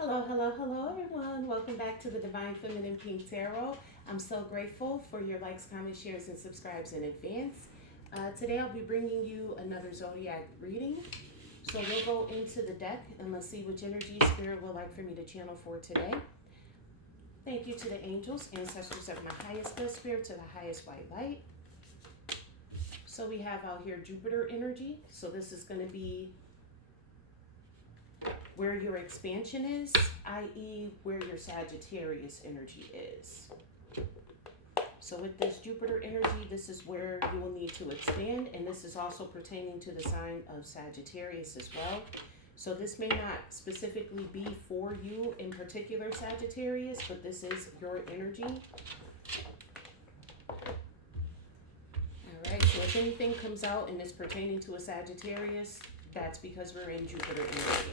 Hello, hello, hello, everyone. Welcome back to the Divine Feminine Pink Tarot. I'm so grateful for your likes, comments, shares, and subscribes in advance. Today, I'll be bringing you another zodiac reading. So, we'll go into the deck and let's see which energy Spirit would like for me to channel for today. Thank you to the angels, ancestors of my highest good spirit, to the highest white light. So, we have out here Jupiter energy. So, this is going to be where your expansion is, i.e., where your Sagittarius energy is. So with this Jupiter energy, this is where you will need to expand, and this is also pertaining to the sign of Sagittarius as well. So this may not specifically be for you in particular, Sagittarius, but this is your energy. All right, so if anything comes out and is pertaining to a Sagittarius, that's because we're in Jupiter energy.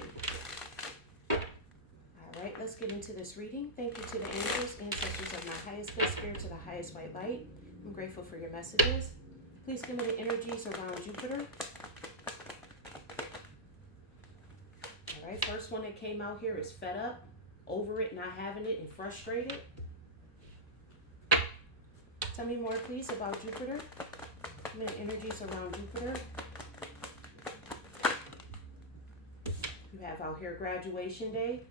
All right, let's get into this reading. Thank you to the angels, ancestors of my highest good spirit, to the highest white light. I'm grateful for your messages. Please give me the energies around Jupiter. All right, first one that came out here is fed up, over it, not having it, and frustrated. Tell me more, please, about Jupiter. Give me the energies around Jupiter. You have out here graduation day.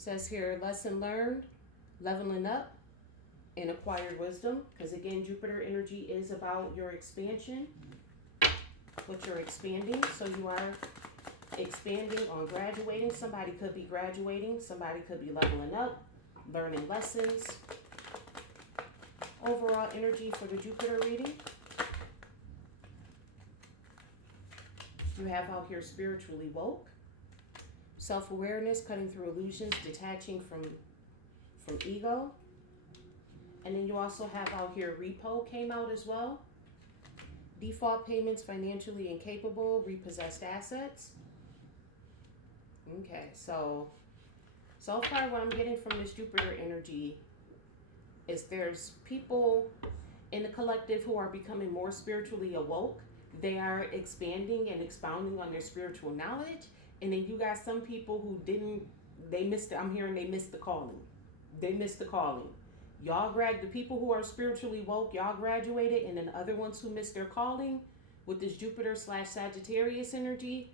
Says here, lesson learned, leveling up, and acquired wisdom. Because again, Jupiter energy is about your expansion, what you're expanding. So you are expanding on graduating. Somebody could be graduating. Somebody could be leveling up, learning lessons. Overall energy for the Jupiter reading. You have out here spiritually woke. Self-awareness, cutting through illusions, detaching from ego. And then you also have out here repo came out as well. Default payments, financially incapable, repossessed assets. Okay, so far what I'm getting from this Jupiter energy is there's people in the collective who are becoming more spiritually awoke. They are expanding and expounding on their spiritual knowledge. And then you got some people who I'm hearing they missed the calling. They missed the calling. The people who are spiritually woke, y'all graduated, and then the other ones who missed their calling with this Jupiter/Sagittarius energy,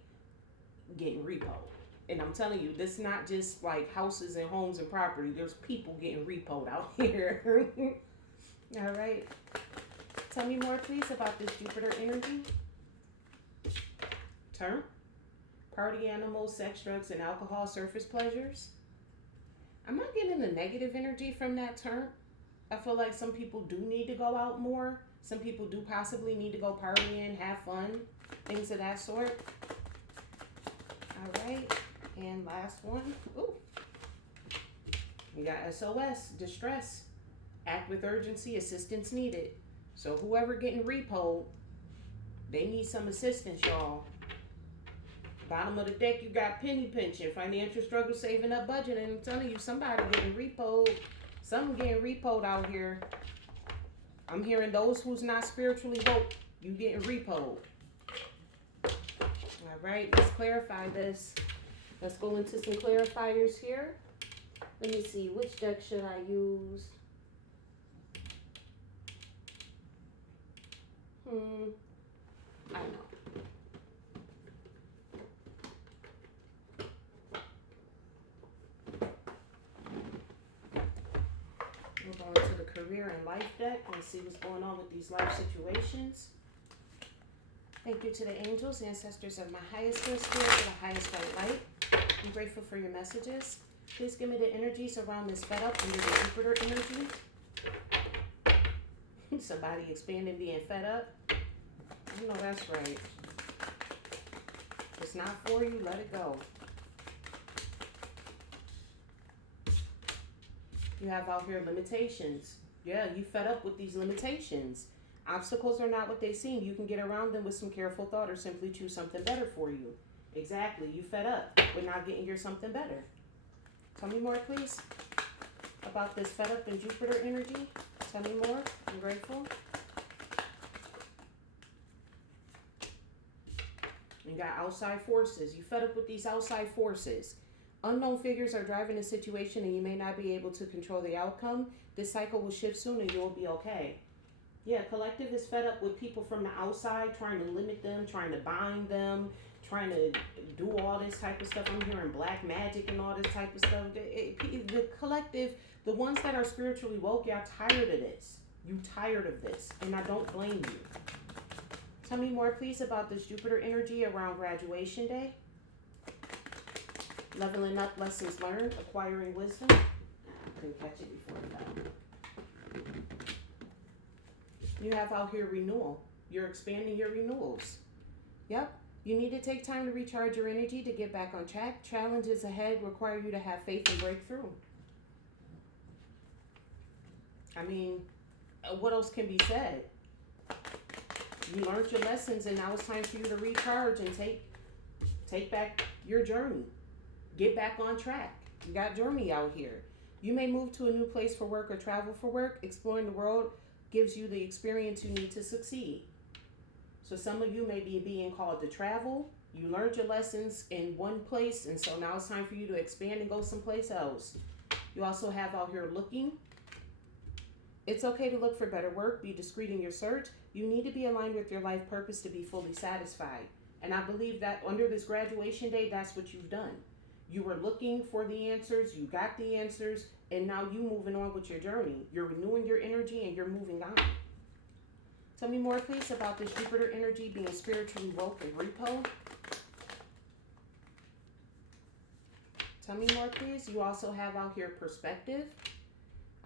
getting repo. And I'm telling you, this is not just like houses and homes and property. There's people getting repoed out here. All right. Tell me more, please, about this Jupiter energy. Term. Party animals, sex, drugs, and alcohol, surface pleasures. I'm not getting the negative energy from that term. I feel like some people do need to go out more. Some people do possibly need to go partying, have fun, things of that sort. All right. And last one. Ooh. We got SOS, distress. Act with urgency, assistance needed. So whoever getting repoed, they need some assistance, y'all. Bottom of the deck, you got penny pinching, financial struggle, saving up budget, and I'm telling you, somebody getting repoed. Something getting repoed out here. I'm hearing those who's not spiritually woke, you getting repoed. All right, let's clarify this. Let's go into some clarifiers here. Let me see, which deck should I use? I know. We'll go into the career and life deck and see what's going on with these life situations. Thank you to the angels, ancestors of my highest good spirit, to the highest white light. I'm grateful for your messages. Please give me the energies around this fed up under the Jupiter energy. Somebody expanding, being fed up. I know that's right. If it's not for you, let it go. You have out here limitations. Yeah, you fed up with these limitations. Obstacles are not what they seem. You can get around them with some careful thought or simply choose something better for you. Exactly. You fed up with not getting your something better. Tell me more, please, about this fed up in Jupiter energy. Tell me more. I'm grateful. You got outside forces. You fed up with these outside forces. Unknown figures are driving a situation and you may not be able to control the outcome. This cycle will shift soon and you'll be okay. Yeah, collective is fed up with people from the outside trying to limit them, trying to bind them, trying to do all this type of stuff. I'm hearing black magic and all this type of stuff. The collective, the ones that are spiritually woke, y'all tired of this. You tired of this, and I don't blame you. Tell me more, please, about this Jupiter energy around graduation day. Leveling up, lessons learned, acquiring wisdom. I couldn't catch it before it fell. You have out here renewal. You're expanding your renewals. Yep. You need to take time to recharge your energy to get back on track. Challenges ahead require you to have faith and break through. I mean, what else can be said? You learned your lessons and now it's time for you to recharge and take back your journey. Get back on track. You got journey out here. You may move to a new place for work or travel for work. Exploring the world gives you the experience you need to succeed. So some of you may be being called to travel. You learned your lessons in one place, and so now it's time for you to expand and go someplace else. You also have out here looking. It's okay to look for better work. Be discreet in your search. You need to be aligned with your life purpose to be fully satisfied. And I believe that under this graduation day, that's what you've done. You were looking for the answers, you got the answers, and now you moving on with your journey. You're renewing your energy and you're moving on. Tell me more, please, about this Jupiter energy being spiritually woke and repo. Tell me more, please. You also have out here perspective.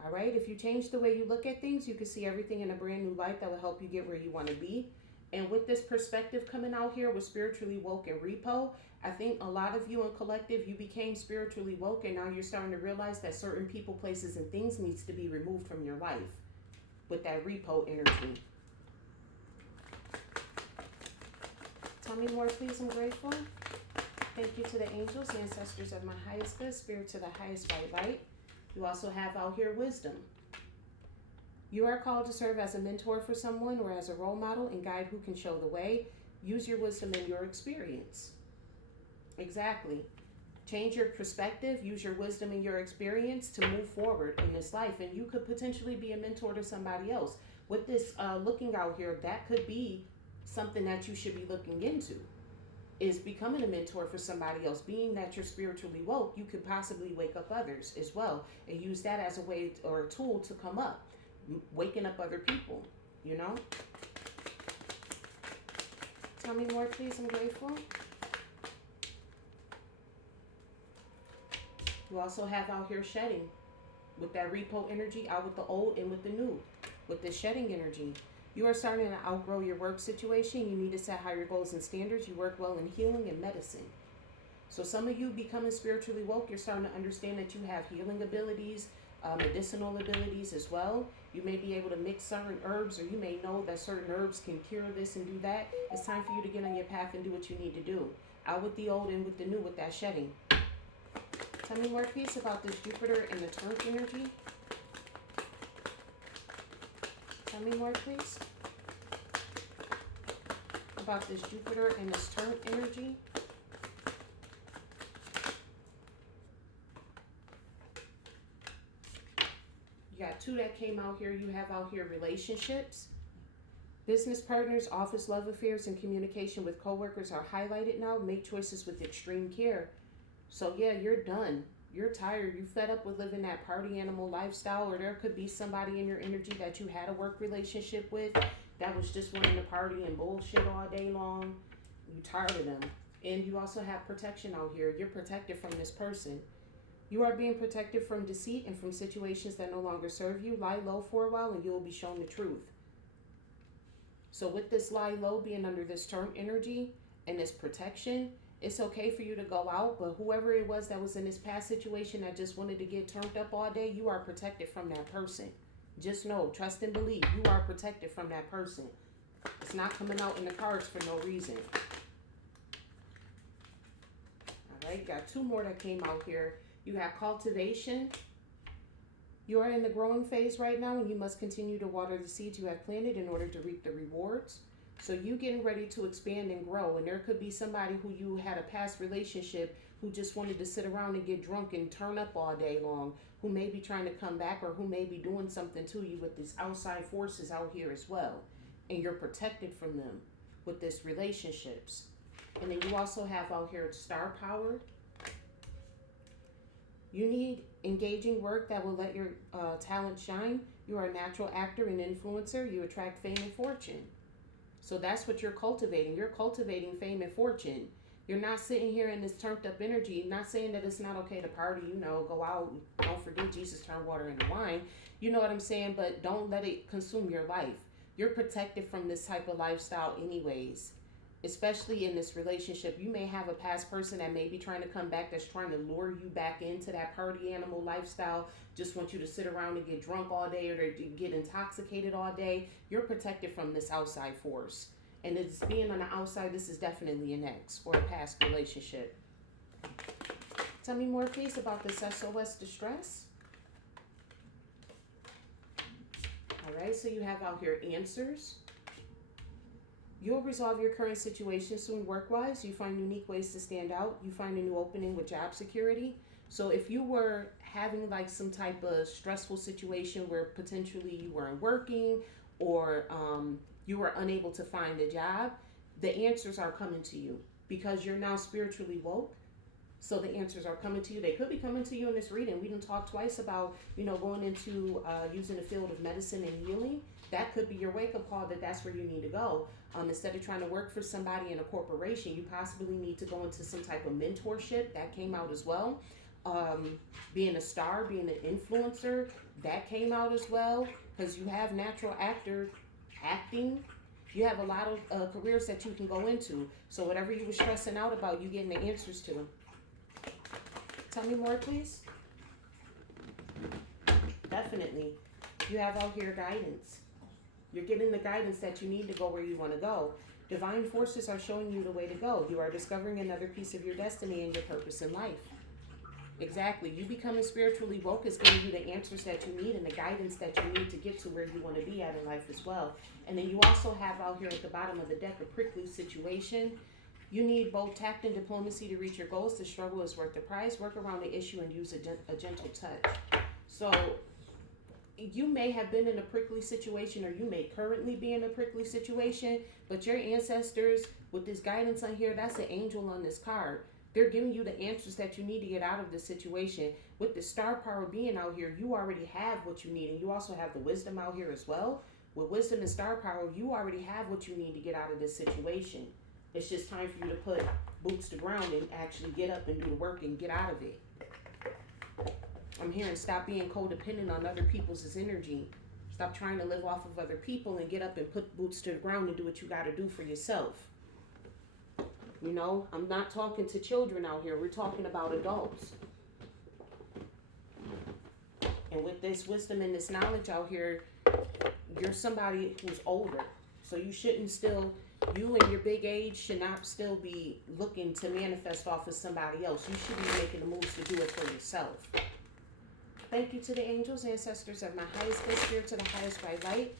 All right, if you change the way you look at things, you can see everything in a brand new light that will help you get where you want to be. And with this perspective coming out here with spiritually woke and repo, I think a lot of you in collective, you became spiritually woke and now you're starting to realize that certain people, places, and things needs to be removed from your life with that repo energy. Tell me more, please. I'm grateful. Thank you to the angels, ancestors of my highest good, spirit to the highest white light. You also have out here wisdom. You are called to serve as a mentor for someone or as a role model and guide who can show the way. Use your wisdom and your experience. Exactly. Change your perspective, use your wisdom and your experience to move forward in this life. And you could potentially be a mentor to somebody else. With this looking out here, that could be something that you should be looking into, is becoming a mentor for somebody else. Being that you're spiritually woke, you could possibly wake up others as well and use that as a way or a tool to come up. Waking up other people, you know? Tell me more, please. I'm grateful. You also have out here shedding with that repo energy, out with the old and with the new. With this shedding energy, you are starting to outgrow your work situation. You need to set higher goals and standards. You work well in healing and medicine. So some of you becoming spiritually woke, you're starting to understand that you have healing abilities, medicinal abilities as well. You may be able to mix certain herbs, or you may know that certain herbs can cure this and do that. It's time for you to get on your path and do what you need to do. Out with the old and with the new with that shedding. Tell me more, please, about this Jupiter and the Turned energy. Tell me more, please, about this Jupiter and this Turned energy. You got two that came out here. You have out here relationships. Business partners, office love affairs, and communication with coworkers are highlighted now. Make choices with extreme care. So yeah, you're done. You're tired. You fed up with living that party animal lifestyle, or there could be somebody in your energy that you had a work relationship with that was just wanting to party and bullshit all day long. You tired of them. And you also have protection out here. You're protected from this person. You are being protected from deceit and from situations that no longer serve you. Lie low for a while and you will be shown the truth. So with this lie low being under this Turned energy and this protection, it's okay for you to go out, but whoever it was that was in this past situation that just wanted to get turned up all day, you are protected from that person. Just know, trust and believe, you are protected from that person. It's not coming out in the cards for no reason. All right, got two more that came out here. You have cultivation. You are in the growing phase right now, and you must continue to water the seeds you have planted in order to reap the rewards. So you getting ready to expand and grow, and there could be somebody who you had a past relationship who just wanted to sit around and get drunk and turn up all day long, who may be trying to come back or who may be doing something to you with these outside forces out here as well. And you're protected from them with this relationships. And then you also have out here star power. You need engaging work that will let your talent shine. You are a natural actor and influencer. You attract fame and fortune. So that's what you're cultivating. You're cultivating fame and fortune. You're not sitting here in this turned up energy. Not saying that it's not okay to party, go out. Don't forget Jesus turned water into wine. You know what I'm saying? But don't let it consume your life. You're protected from this type of lifestyle anyways. Especially in this relationship, you may have a past person that may be trying to come back, that's trying to lure you back into that party animal lifestyle, just want you to sit around and get drunk all day or to get intoxicated all day. You're protected from this outside force. And it's being on the outside, this is definitely an ex or a past relationship. Tell me more, please, about this SOS distress. All right, so you have out here answers. You'll resolve your current situation soon work-wise. You find unique ways to stand out. You find a new opening with job security. So if you were having like some type of stressful situation where potentially you weren't working or you were unable to find a job, the answers are coming to you because you're now spiritually woke. So the answers are coming to you. They could be coming to you in this reading. We didn't talk twice about, going into using the field of medicine and healing. That could be your wake-up call that's where you need to go. Instead of trying to work for somebody in a corporation, you possibly need to go into some type of mentorship. That came out as well. Being a star, being an influencer, that came out as well. Because you have natural acting. You have a lot of careers that you can go into. So whatever you were stressing out about, you getting the answers to. Tell me more, please. Definitely. You have out here guidance. You're getting the guidance that you need to go where you want to go. Divine forces are showing you the way to go. You are discovering another piece of your destiny and your purpose in life. Exactly. You becoming spiritually woke is giving you the answers that you need and the guidance that you need to get to where you want to be at in life as well. And then you also have out here at the bottom of the deck a prickly situation. You need both tact and diplomacy to reach your goals. The struggle is worth the price. Work around the issue and use a gentle touch. So you may have been in a prickly situation or you may currently be in a prickly situation, but your ancestors, with this guidance on here, that's an angel on this card. They're giving you the answers that you need to get out of the situation. With the star power being out here, you already have what you need. And you also have the wisdom out here as well. With wisdom and star power, you already have what you need to get out of this situation. It's just time for you to put boots to ground and actually get up and do the work and get out of it. I'm hearing stop being codependent on other people's energy. Stop trying to live off of other people and get up and put boots to the ground and do what you got to do for yourself. I'm not talking to children out here. We're talking about adults. And with this wisdom and this knowledge out here, you're somebody who's older. So you and your big age should not still be looking to manifest off of somebody else. You should be making the moves to do it for yourself. Thank you to the angels, ancestors of my highest good spirit, to the highest bright light.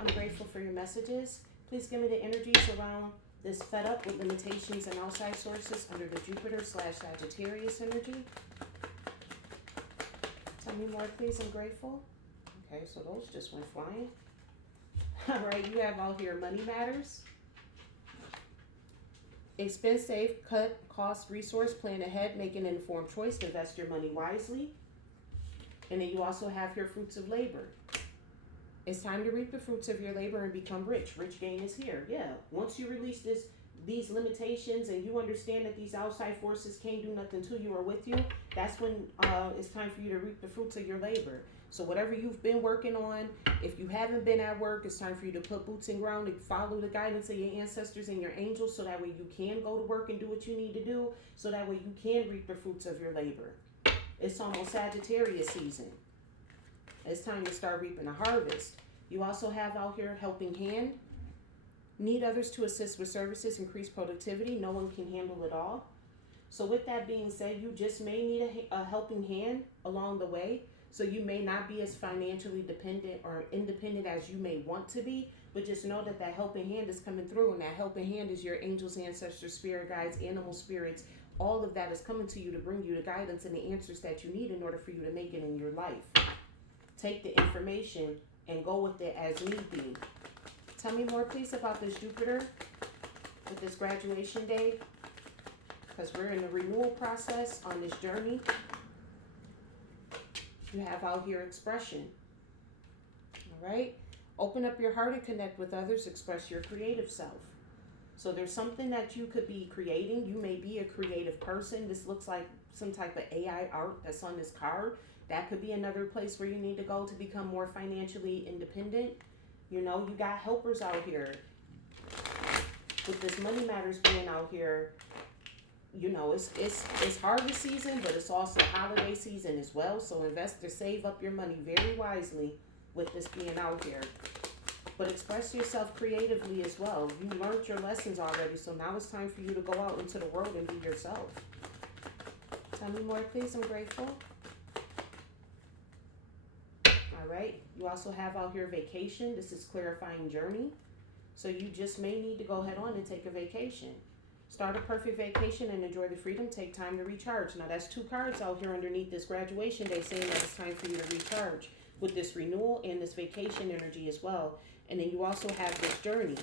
I'm grateful for your messages. Please give me the energies around this fed up with limitations and outside sources under the Jupiter/Sagittarius energy. Tell me more, please. I'm grateful. Okay, so those just went flying. All right, you have out here money matters. Expense safe, cut cost, resource, plan ahead, make an informed choice, invest your money wisely. And then you also have your fruits of labor. It's time to reap the fruits of your labor and become rich. Rich gain is here. Yeah. Once you release these limitations and you understand that these outside forces can't do nothing to you or with you, that's when it's time for you to reap the fruits of your labor. So whatever you've been working on, if you haven't been at work, it's time for you to put boots in ground and follow the guidance of your ancestors and your angels so that way you can go to work and do what you need to do so that way you can reap the fruits of your labor. It's almost Sagittarius season. It's time to start reaping a harvest. You also have out here helping hand. Need others to assist with services, increase productivity. No one can handle it all. So with that being said, you just may need a helping hand along the way. So you may not be as financially dependent or independent as you may want to be, but just know that helping hand is coming through, and that helping hand is your angels, ancestors, spirit guides, animal spirits, All of that is coming to you to bring you the guidance and the answers that you need in order for you to make it in your life. Take the information and go with it as need be. Tell me more, please, about this Jupiter with this graduation day, because we're in the renewal process on this journey. You have out here expression. All right? Open up your heart and connect with others. Express your creative self. So there's something that you could be creating. You may be a creative person. This looks like some type of AI art that's on this card. That could be another place where you need to go to become more financially independent. You know, you got helpers out here. With this money matters being out here, you know, it's harvest season, but it's also holiday season as well. So investors, save up your money very wisely with this being out here. But express yourself creatively as well. You learned your lessons already, so now it's time for you to go out into the world and be yourself. Tell me more, please. I'm grateful. All right. You also have out here vacation. This is clarifying journey. So you just may need to go head on and take a vacation. Start a perfect vacation and enjoy the freedom. Take time to recharge. Now that's 2 cards out here underneath this graduation day saying that it's time for you to recharge with this renewal and this vacation energy as well. And then you also have this journey.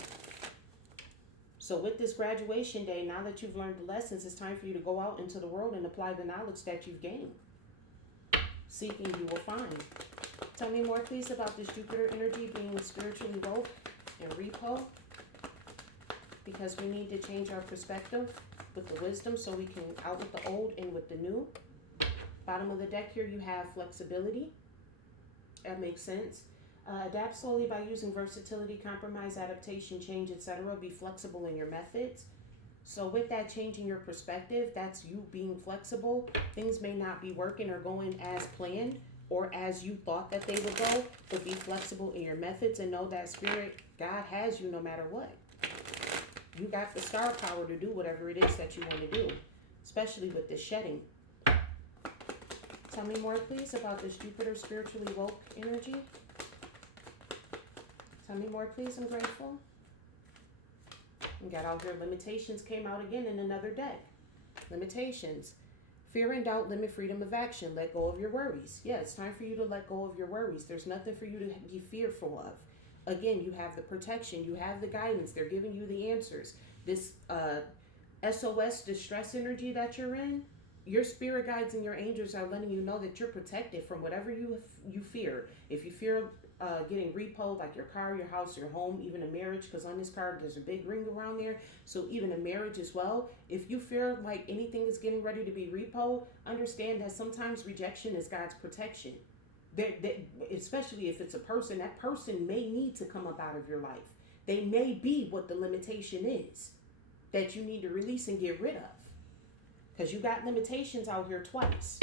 So with this graduation day, now that you've learned the lessons, it's time for you to go out into the world and apply the knowledge that you've gained. Seeking, you will find. Tell me more, please, about this Jupiter energy being spiritually woke and repo. Because we need to change our perspective with the wisdom so we can out with the old and with the new. Bottom of the deck here, you have flexibility. That makes sense. Adapt slowly by using versatility, compromise, adaptation, change, etc. Be flexible in your methods. So with that change in your perspective, that's you being flexible. Things may not be working or going as planned or as you thought that they would go, but be flexible in your methods and know that Spirit, God has you no matter what. You got the star power to do whatever it is that you want to do, especially with this shedding. Tell me more, please, about this Jupiter spiritually woke energy. Tell me more, please. I'm grateful. We got out here. Limitations came out again in another deck. Limitations. Fear and doubt limit freedom of action. Let go of your worries. Yeah, it's time for you to let go of your worries. There's nothing for you to be fearful of. Again, you have the protection. You have the guidance. They're giving you the answers. This SOS distress energy that you're in, your spirit guides and your angels are letting you know that you're protected from whatever you fear. If you fear getting repoed, like your car, your house, your home, even a marriage, because on this card there's a big ring around there, so even a marriage as well. If you fear like anything is getting ready to be repoed, understand that sometimes rejection is God's protection. Especially if it's a person, that person may need to come up out of your life. They may be what the limitation is that you need to release and get rid of. Because you got limitations out here twice.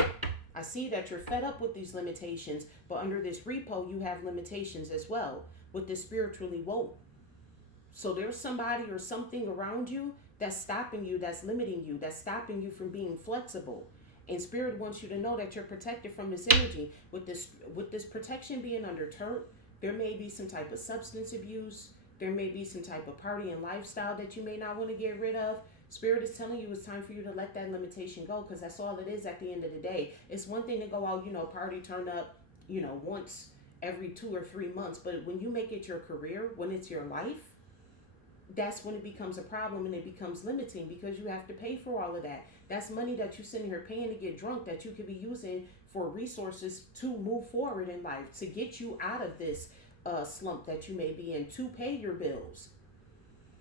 I see that you're fed up with these limitations, but under this repo, you have limitations as well with this spiritually woke. So there's somebody or something around you that's stopping you, that's limiting you, that's stopping you from being flexible. And Spirit wants you to know that you're protected from this energy. With this protection being under turret, there may be some type of substance abuse. There may be some type of party and lifestyle that you may not want to get rid of. Spirit is telling you it's time for you to let that limitation go, because that's all it is at the end of the day. It's one thing to go out, party, turn up, once every 2 or 3 months. But when you make it your career, when it's your life, that's when it becomes a problem and it becomes limiting, because you have to pay for all of that. That's money that you're sitting here paying to get drunk that you could be using for resources to move forward in life, to get you out of this slump that you may be in, to pay your bills.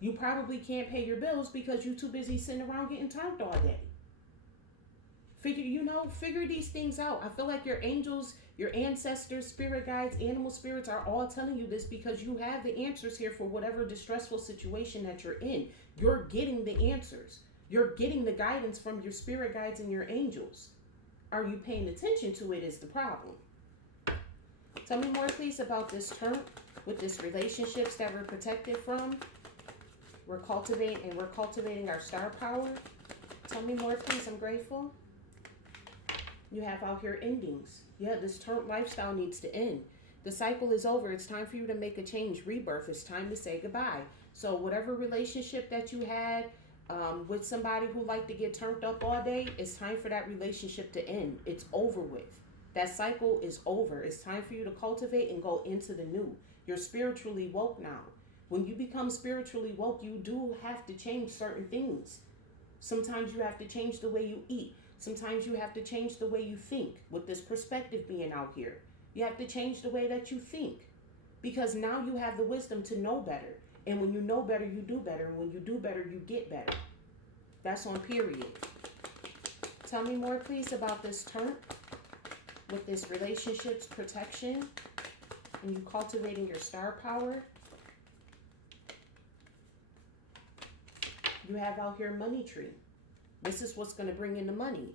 You probably can't pay your bills because you're too busy sitting around getting turned all day. Figure these things out. I feel like your angels, your ancestors, spirit guides, animal spirits are all telling you this because you have the answers here for whatever distressful situation that you're in. You're getting the answers. You're getting the guidance from your spirit guides and your angels. Are you paying attention to it is the problem. Tell me more, please, about this turn with this relationships that we're protected from. We're cultivating our star power. Tell me more, please. I'm grateful. You have out here endings. Yeah, this turnt lifestyle needs to end. The cycle is over. It's time for you to make a change. Rebirth. It's time to say goodbye. So whatever relationship that you had, With somebody who like to get turned up all day, it's time for that relationship to end. It's over with. That cycle is over. It's time for you to cultivate and go into the new. You're spiritually woke now. When you become spiritually woke, you do have to change certain things. Sometimes you have to change the way you eat. Sometimes you have to change the way you think. With this perspective being out here, you have to change the way that you think, because now you have the wisdom to know better. And when you know better, you do better. And when you do better, you get better. That's on period. Tell me more, please, about this turn with this relationships protection and you cultivating your star power. You have out here money tree. This is what's going to bring in the money.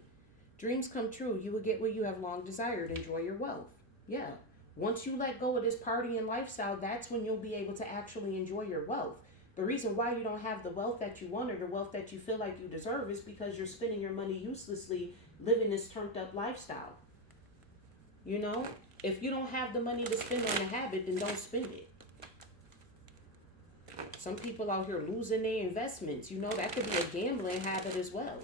Dreams come true. You will get what you have long desired. Enjoy your wealth. Yeah. Once you let go of this partying lifestyle, that's when you'll be able to actually enjoy your wealth. The reason why you don't have the wealth that you want or the wealth that you feel like you deserve is because you're spending your money uselessly living this turned up lifestyle. You know, if you don't have the money to spend on a habit, then don't spend it. Some people out here losing their investments. You know, that could be a gambling habit as well.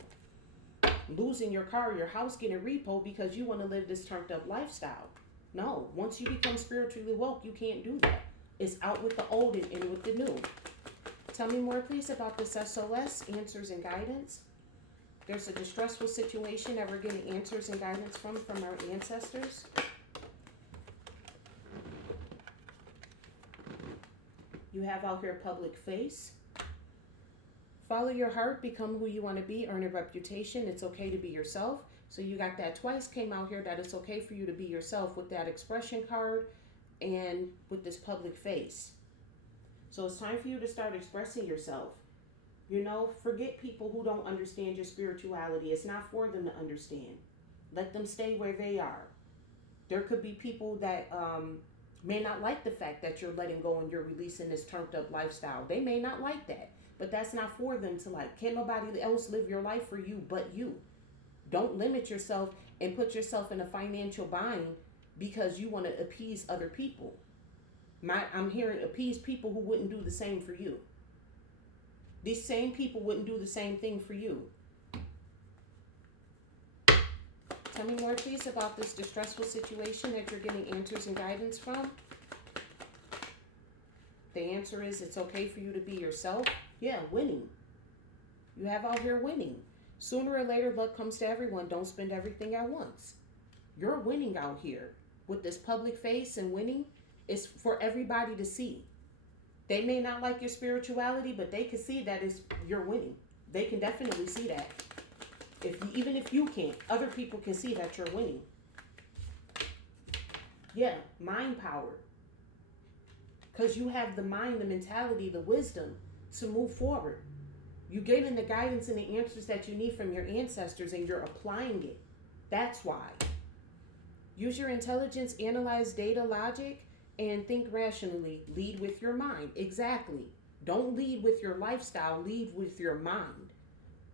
Losing your car, your house, getting repo because you want to live this turned up lifestyle. No, once you become spiritually woke, you can't do that. It's out with the old and in with the new. Tell me more, please, about this SOS, answers and guidance. There's a distressful situation that we're getting answers and guidance from our ancestors. You have out here public face. Follow your heart, become who you want to be, earn a reputation. It's okay to be yourself. So you got that twice came out here, that it's okay for you to be yourself with that expression card and with this public face. So it's time for you to start expressing yourself. You know, forget people who don't understand your spirituality. It's not for them to understand. Let them stay where they are. There could be people that may not like the fact that you're letting go and you're releasing this turned up lifestyle. They may not like that, but that's not for them to like. Can't nobody else live your life for you but you. Don't limit yourself and put yourself in a financial bind because you want to appease other people. I'm hearing appease people who wouldn't do the same for you. These same people wouldn't do the same thing for you. Tell me more, please, about this distressful situation that you're getting answers and guidance from. The answer is it's okay for you to be yourself. Yeah, winning. You have out here winning. Sooner or later, luck comes to everyone. Don't spend everything at once. You're winning out here. With this public face and winning, it's for everybody to see. They may not like your spirituality, but they can see that you're winning. They can definitely see that. Even if you can't, other people can see that you're winning. Yeah, mind power. Because you have the mind, the mentality, the wisdom to move forward. You're getting the guidance and the answers that you need from your ancestors and you're applying it. That's why. Use your intelligence, analyze data, logic, and think rationally. Lead with your mind. Exactly. Don't lead with your lifestyle. Lead with your mind.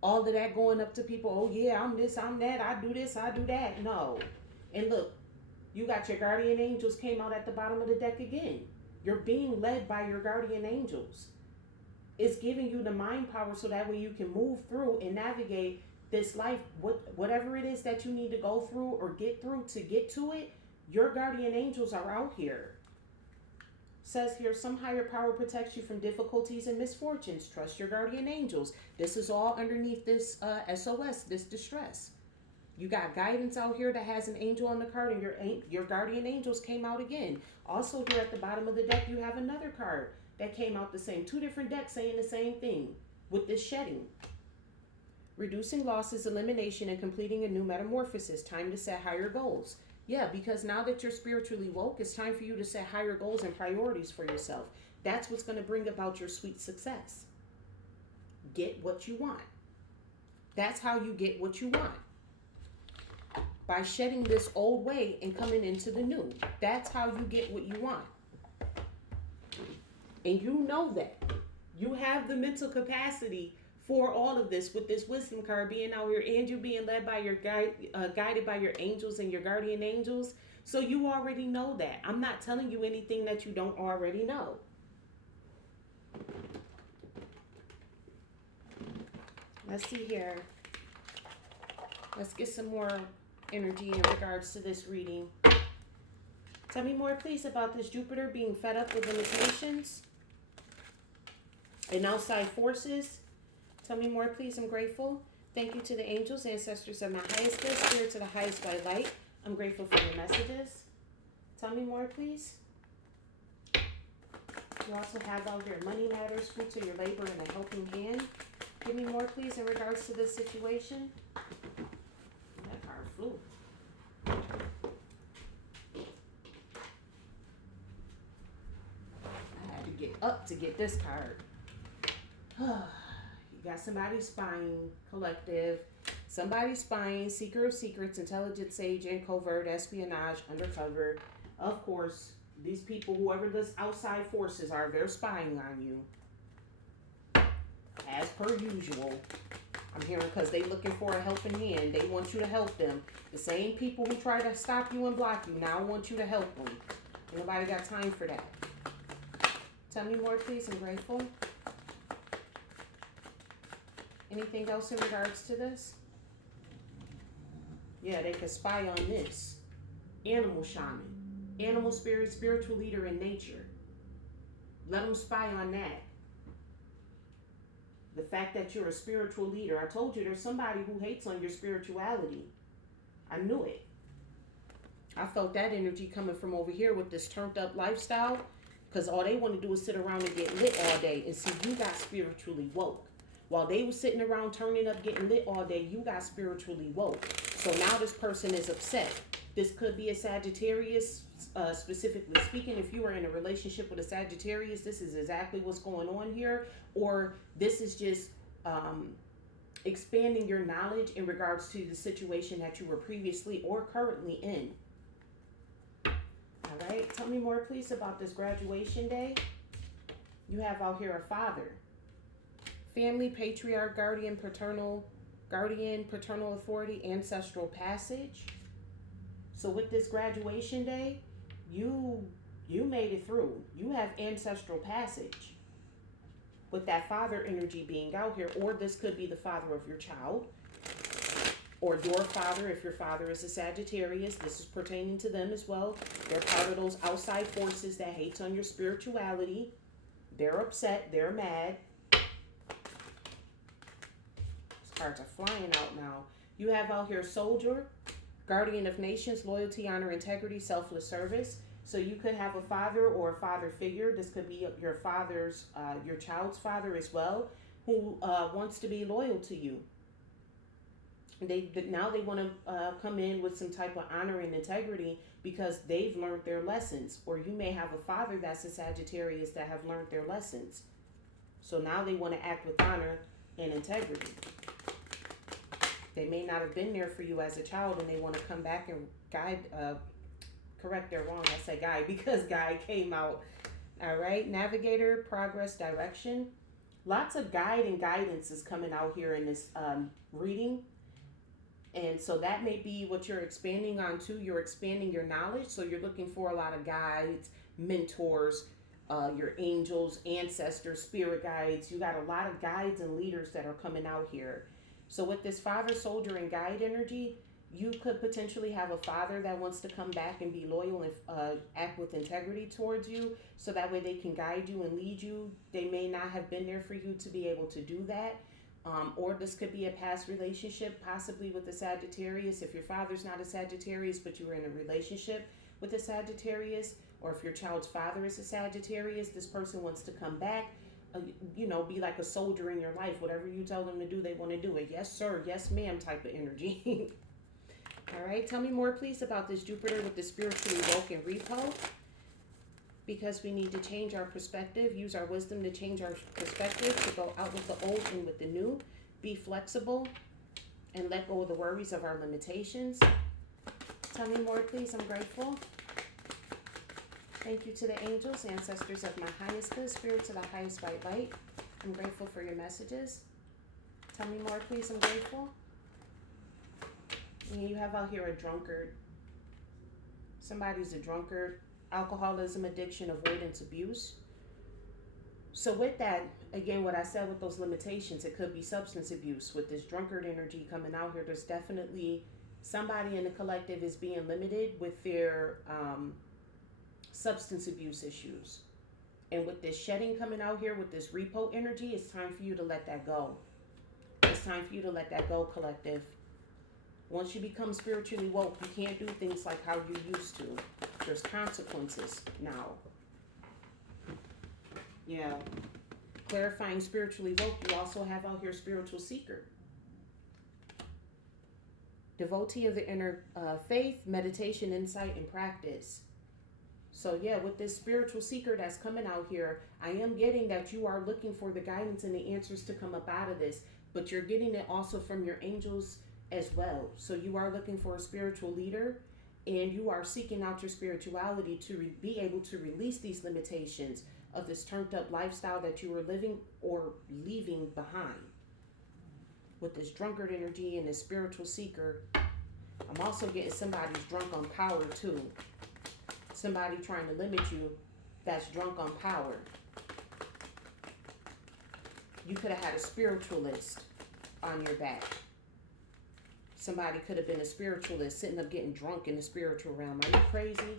All of that going up to people, oh yeah, I'm this, I'm that, I do this, I do that. No. And look, you got your guardian angels came out at the bottom of the deck again. You're being led by your guardian angels. It's giving you the mind power so that way you can move through and navigate this life. Whatever it is that you need to go through or get through to get to it, your guardian angels are out here. Says here, some higher power protects you from difficulties and misfortunes. Trust your guardian angels. This is all underneath this SOS, this distress. You got guidance out here that has an angel on the card, and your guardian angels came out again. Also here at the bottom of the deck, you have another card that came out the same. Two different decks saying the same thing with this shedding. Reducing losses, elimination, and completing a new metamorphosis. Time to set higher goals. Yeah, because now that you're spiritually woke, it's time for you to set higher goals and priorities for yourself. That's what's going to bring about your sweet success. Get what you want. That's how you get what you want. By shedding this old way and coming into the new. That's how you get what you want. And you know that. You have the mental capacity for all of this with this wisdom card being out here and you being led by your guided by your angels and your guardian angels. So you already know that. I'm not telling you anything that you don't already know. Let's see here. Let's get some more energy in regards to this reading. Tell me more, please, about this Jupiter being fed up with limitations and outside forces. Tell me more, please. I'm grateful. Thank you to the angels, ancestors of my highest good, spirits of the highest white light. I'm grateful for your messages. Tell me more, please. You also have out here money matters, fruits of your labor, and a helping hand. Give me more, please, in regards to this situation. That card flew. I had to get up to get this card. You got somebody spying, collective. Somebody spying, seeker of secrets, intelligence agent, covert, espionage, undercover. Of course, these people, whoever those outside forces are, they're spying on you. As per usual. I'm hearing because they looking for a helping hand. They want you to help them. The same people who try to stop you and block you now want you to help them. Nobody got time for that. Tell me more, please. I'm grateful. Anything else in regards to this? Yeah, they could spy on this. Animal shaman. Animal spirit, spiritual leader in nature. Let them spy on that. The fact that you're a spiritual leader. I told you there's somebody who hates on your spirituality. I knew it. I felt that energy coming from over here with this turned up lifestyle. Because all they want to do is sit around and get lit all day. And see, you got spiritually woke. While they were sitting around turning up, getting lit all day, you got spiritually woke. So now this person is upset. This could be a Sagittarius, specifically speaking. If you are in a relationship with a Sagittarius, this is exactly what's going on here. Or this is just expanding your knowledge in regards to the situation that you were previously or currently in. All right. Tell me more, please, about this graduation day. You have out here a father. Family, patriarch, guardian, paternal authority, ancestral passage. So with this graduation day, you made it through. You have ancestral passage. With that father energy being out here, or this could be the father of your child, or your father if your father is a Sagittarius. This is pertaining to them as well. They're part of those outside forces that hates on your spirituality. They're upset. They're mad. Cards are flying out now. You have out here soldier, guardian of nations, loyalty, honor, integrity, selfless service. So you could have a father or a father figure. This could be your father's, your child's father as well, who wants to be loyal to you. Now they want to come in with some type of honor and integrity because they've learned their lessons. Or you may have a father that's a Sagittarius that have learned their lessons. So now they want to act with honor and integrity. They may not have been there for you as a child, and they want to come back and correct their wrong. I say guide because guide came out. All right, navigator, progress, direction. Lots of guide and guidance is coming out here in this reading. And so that may be what you're expanding on too. You're expanding your knowledge. So you're looking for a lot of guides, mentors, your angels, ancestors, spirit guides. You got a lot of guides and leaders that are coming out here. So with this father, soldier, and guide energy, you could potentially have a father that wants to come back and be loyal and act with integrity towards you. So that way they can guide you and lead you. They may not have been there for you to be able to do that. Or this could be a past relationship, possibly with a Sagittarius. If your father's not a Sagittarius, but you were in a relationship with a Sagittarius, or if your child's father is a Sagittarius, this person wants to come back, be like a soldier in your life. Whatever you tell them to do, they want to do it. Yes, sir. Yes, ma'am type of energy. All right. Tell me more, please, about this Jupiter with the spiritually woke and repo. Because we need to change our perspective, use our wisdom to change our perspective, to go out with the old and with the new. Be flexible and let go of the worries of our limitations. Tell me more, please. I'm grateful. Thank you to the angels, ancestors of my highest good, spirits of the highest white light. I'm grateful for your messages. Tell me more, please. I'm grateful. And you have out here a drunkard. Somebody's a drunkard. Alcoholism, addiction, avoidance, abuse. So with that, Again, what I said with those limitations, it could be substance abuse. With this drunkard energy coming out here, there's definitely somebody in the collective is being limited with their substance abuse issues. And with this shedding coming out here, with this repo energy, it's time for you to let that go. It's time for you to let that go, collective. Once you become spiritually woke, you can't do things like how you used to. There's consequences now. Yeah. Clarifying spiritually woke, you also have out here spiritual seeker. Devotee of the inner faith, meditation, insight, and practice. So yeah, with this spiritual seeker that's coming out here, I am getting that you are looking for the guidance and the answers to come up out of this, but you're getting it also from your angels as well. So you are looking for a spiritual leader, and you are seeking out your spirituality to be able to release these limitations of this turned up lifestyle that you were living or leaving behind. With this drunkard energy and this spiritual seeker, I'm also getting somebody's drunk on power too. Somebody trying to limit you that's drunk on power. You could have had a spiritualist on your back. Somebody could have been a spiritualist sitting up getting drunk in the spiritual realm. Are you crazy?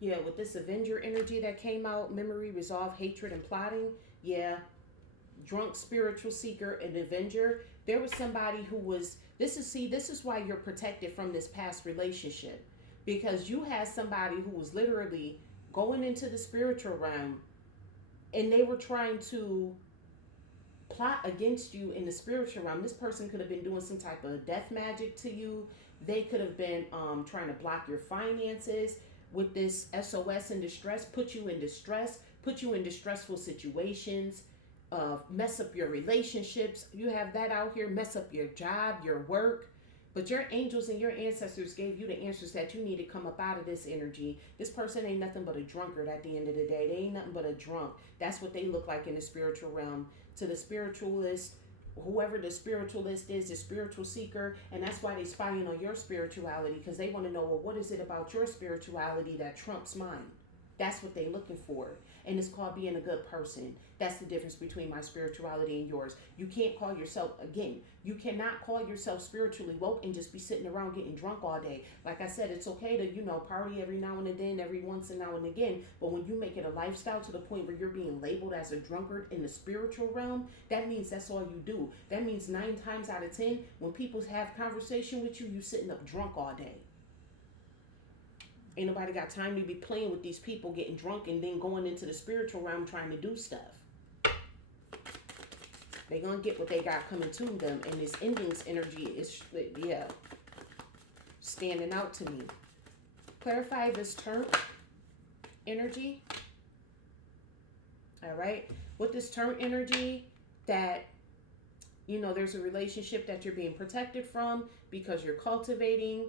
Yeah, with this Avenger energy that came out, memory, resolve, hatred, and plotting. Yeah, drunk spiritual seeker and Avenger. There was somebody who was, this is why you're protected from this past relationship. Because you had somebody who was literally going into the spiritual realm and they were trying to plot against you in the spiritual realm. This person could have been doing some type of death magic to you. They could have been trying to block your finances with this SOS in distress, put you in distress, put you in distressful situations, mess up your relationships. You have that out here, mess up your job, your work. But your angels and your ancestors gave you the answers that you need to come up out of this energy. This person ain't nothing but a drunkard at the end of the day. They ain't nothing but a drunk. That's what they look like in the spiritual realm. To the spiritualist, whoever the spiritualist is, the spiritual seeker, and that's why they spying on your spirituality, because they want to know, well, what is it about your spirituality that trumps mine? That's what they're looking for. And it's called being a good person. That's the difference between my spirituality and yours. You can't call yourself, again, you cannot call yourself spiritually woke and just be sitting around getting drunk all day. Like I said, it's okay to, party every now and then, every once and now and again. But when you make it a lifestyle to the point where you're being labeled as a drunkard in the spiritual realm, that means that's all you do. That means 9 times out of 10, when people have conversation with you, you sitting up drunk all day. Ain't nobody got time to be playing with these people getting drunk and then going into the spiritual realm trying to do stuff. They gonna get what they got coming to them, and this endings energy is, standing out to me. Clarify this turn energy. All right, with this turn energy that, there's a relationship that you're being protected from because you're cultivating,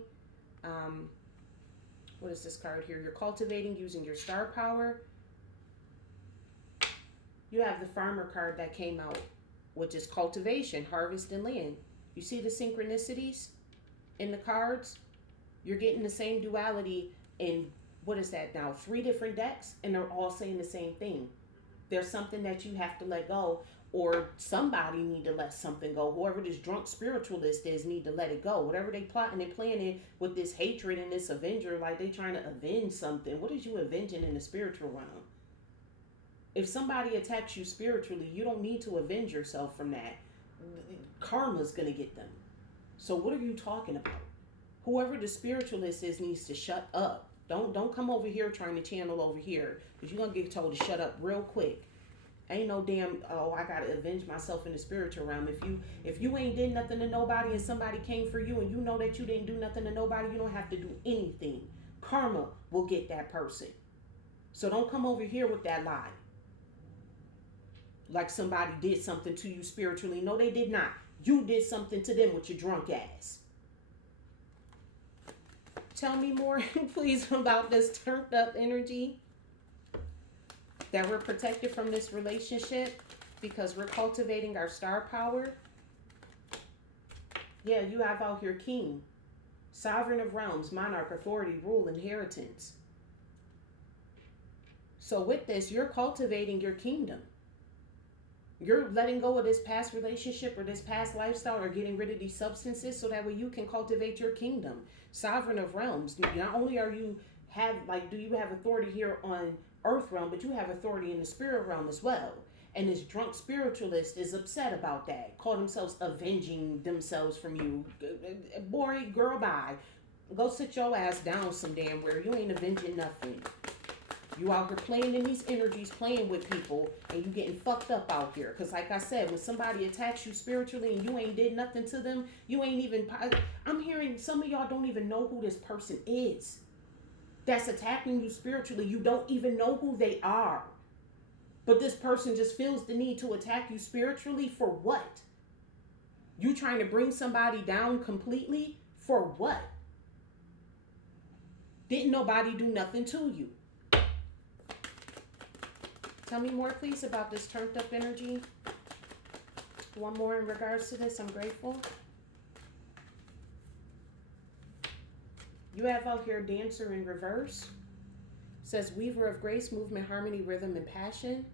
what is this card here? You're cultivating using your star power. You have the farmer card that came out, which is cultivation, harvest, and land. You see the synchronicities in the cards? You're getting the same duality in, what is that now, 3 different decks, and they're all saying the same thing. There's something that you have to let go, or somebody need to let something go. Whoever this drunk spiritualist is need to let it go. Whatever they plotting and planning with this hatred and this avenger, like they trying to avenge something. What is you avenging in the spiritual realm? If somebody attacks you spiritually, you don't need to avenge yourself from that. Karma's going to get them. So what are you talking about? Whoever the spiritualist is needs to shut up. Don't come over here trying to channel over here, because you're going to get told to shut up real quick. Ain't no damn, I got to avenge myself in the spiritual realm. If you ain't did nothing to nobody and somebody came for you and you know that you didn't do nothing to nobody, you don't have to do anything. Karma will get that person. So don't come over here with that lie. Like somebody did something to you spiritually. No, they did not. You did something to them with your drunk ass. Tell me more, please, about this turned up energy. That we're protected from this relationship because we're cultivating our star power. Yeah, you have out here king, sovereign of realms, monarch, authority, rule, inheritance. So with this, you're cultivating your kingdom. You're letting go of this past relationship or this past lifestyle or getting rid of these substances so that way you can cultivate your kingdom. Sovereign of realms. Not only are you have like do you have authority here on earth realm, but you have authority in the spirit realm as well. And this drunk spiritualist is upset about that. Call themselves avenging themselves from you. Boy, girl, bye. Go sit your ass down some damn where. You ain't avenging nothing. You out here playing in these energies, playing with people, and you getting fucked up out here. Because like I said, when somebody attacks you spiritually and you ain't did nothing to them, you ain't even... I'm hearing some of y'all don't even know who this person is that's attacking you spiritually. You don't even know who they are. But this person just feels the need to attack you spiritually for what? You trying to bring somebody down completely for what? Didn't nobody do nothing to you? Tell me more, please, about this turned up energy. One more in regards to this. I'm grateful. You have out here Dancer in reverse. Says Weaver of grace, movement, harmony, rhythm, and passion.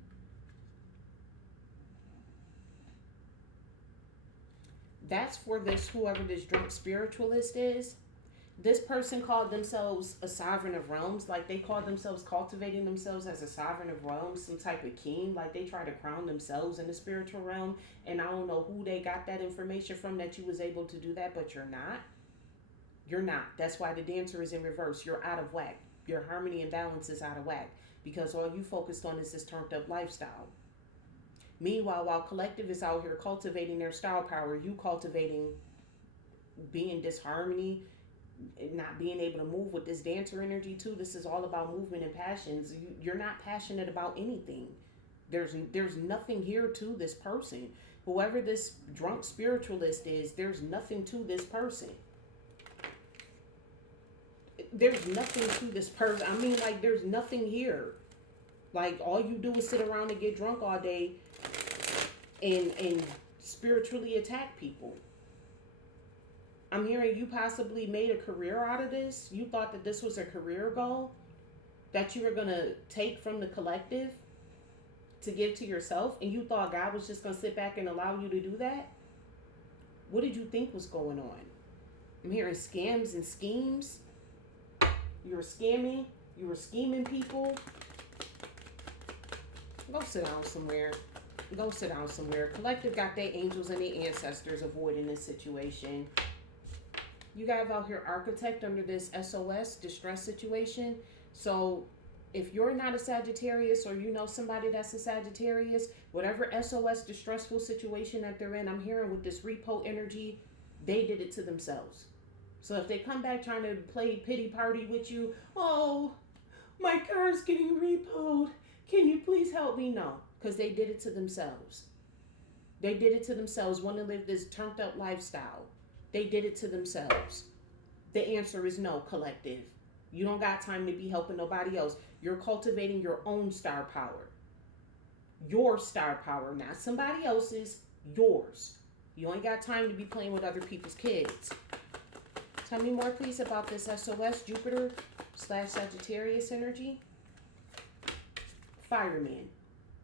That's for this, whoever this drunk spiritualist is. This person called themselves a sovereign of realms. Like they called themselves cultivating themselves as a sovereign of realms, some type of king. Like they try to crown themselves in the spiritual realm. And I don't know who they got that information from that you was able to do that, but you're not. You're not. That's why the Dancer is in reverse. You're out of whack. Your harmony and balance is out of whack because all you focused on is this turned up lifestyle. Meanwhile, while collective is out here cultivating their star power, you cultivating being disharmony, not being able to move with this Dancer energy too. This is all about movement and passions. You're not passionate about anything. There's nothing here to this person. Whoever this drunk spiritualist is, there's nothing to this person. There's nothing to this person. I mean, like, there's nothing here. Like, all you do is sit around and get drunk all day and spiritually attack people. I'm hearing you possibly made a career out of this. You thought that this was a career goal that you were going to take from the collective to give to yourself, and you thought God was just going to sit back and allow you to do that? What did you think was going on? I'm hearing scams and schemes. You were scamming. You were scheming people. Go sit down somewhere. Go sit down somewhere. Collective got their angels and their ancestors avoiding this situation. You guys out here architect under this SOS, distress situation. So if you're not a Sagittarius or you know somebody that's a Sagittarius, whatever SOS distressful situation that they're in, I'm hearing with this repo energy, they did it to themselves. So if they come back trying to play pity party with you, oh, my car's getting repoed. Can you please help me? No, because they did it to themselves. They did it to themselves, want to live this turned up lifestyle. They did it to themselves. The answer is no, collective. You don't got time to be helping nobody else. You're cultivating your own star power. Your star power, not somebody else's, yours. You ain't got time to be playing with other people's kids. Tell me more, please, about this SOS Jupiter / Sagittarius energy. Fireman.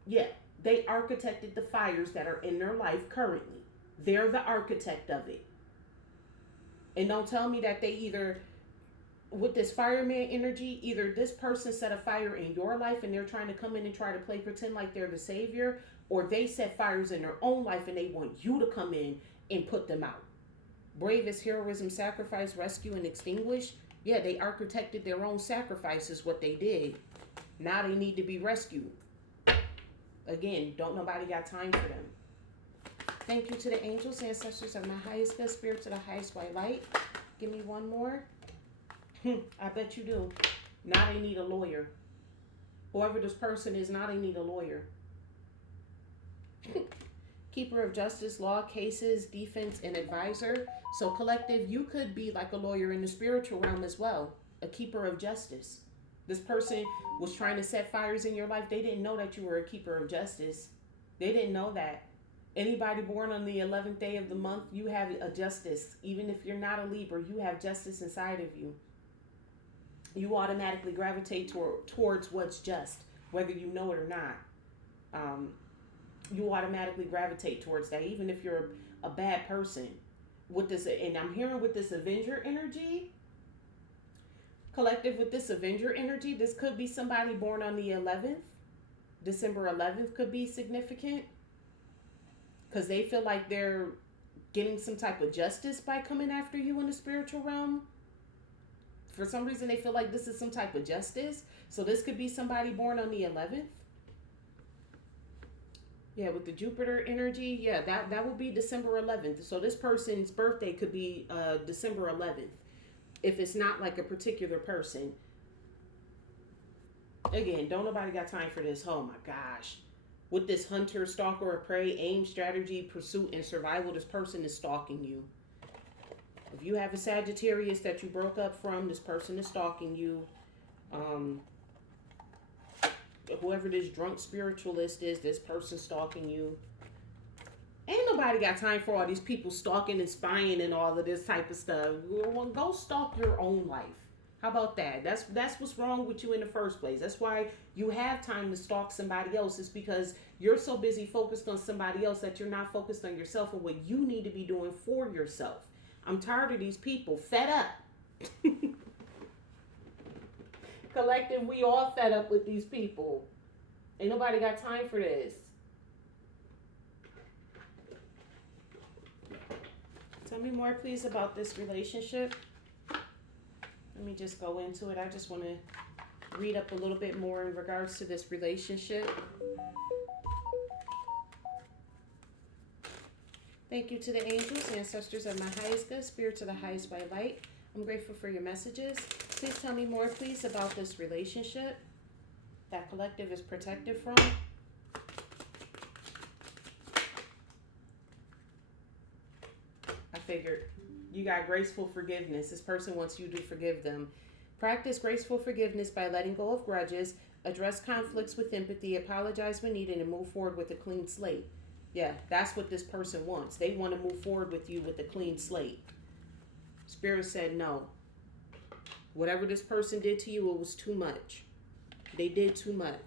Yeah, they architected the fires that are in their life currently. They're the architect of it. And don't tell me that they either, with this fireman energy, either this person set a fire in your life and they're trying to come in and try to play pretend like they're the savior, or they set fires in their own life and they want you to come in and put them out. Brave is heroism, sacrifice, rescue, and extinguish. Yeah, they architected their own sacrifices, what they did. Now they need to be rescued. Again, don't nobody got time for them. Thank you to the angels, ancestors of my highest good, spirit to the highest white light. Give me one more. I bet you do. Now they need a lawyer. Whoever this person is, now they need a lawyer. Keeper of justice, law, cases, defense, and advisor. So collective, you could be like a lawyer in the spiritual realm as well. A keeper of justice. This person was trying to set fires in your life. They didn't know that you were a keeper of justice. They didn't know that. Anybody born on the 11th day of the month, you have a justice. Even if you're not a Libra, you have justice inside of you. You automatically gravitate towards what's just, whether you know it or not. you automatically gravitate towards that, even if you're a bad person. With this, and I'm hearing with this Avenger energy, collective, with this Avenger energy, this could be somebody born on the 11th. December 11th could be significant because they feel like they're getting some type of justice by coming after you in the spiritual realm. For some reason, they feel like this is some type of justice. So this could be somebody born on the 11th. Yeah, with the Jupiter energy, yeah, that would be December 11th. So this person's birthday could be December 11th. If it's not like a particular person. Again, don't nobody got time for this. Oh my gosh. With this hunter, stalker, or prey, aim, strategy, pursuit, and survival, this person is stalking you. If you have a Sagittarius that you broke up from, this person is stalking you. Whoever this drunk spiritualist is, this person stalking you. Ain't nobody got time for all these people stalking and spying and all of this type of stuff. Well, go stalk your own life. How about that? That's what's wrong with you in the first place. That's why you have time to stalk somebody else. It's because you're so busy focused on somebody else that you're not focused on yourself and what you need to be doing for yourself. I'm tired of these people. Fed up. Collective, we all fed up with these people. Ain't nobody got time for this. Tell me more, please, about this relationship. Let me just go into it. I just want to read up a little bit more in regards to this relationship. Thank you to the angels, ancestors of my highest good, spirits of the highest white light. I'm grateful for your messages. Please tell me more, please, about this relationship that collective is protected from. I figured you got graceful forgiveness. This person wants you to forgive them. Practice graceful forgiveness by letting go of grudges, address conflicts with empathy, apologize when needed, and move forward with a clean slate. Yeah, that's what this person wants. They want to move forward with you with a clean slate. Spirit said no. Whatever this person did to you, it was too much. They did too much.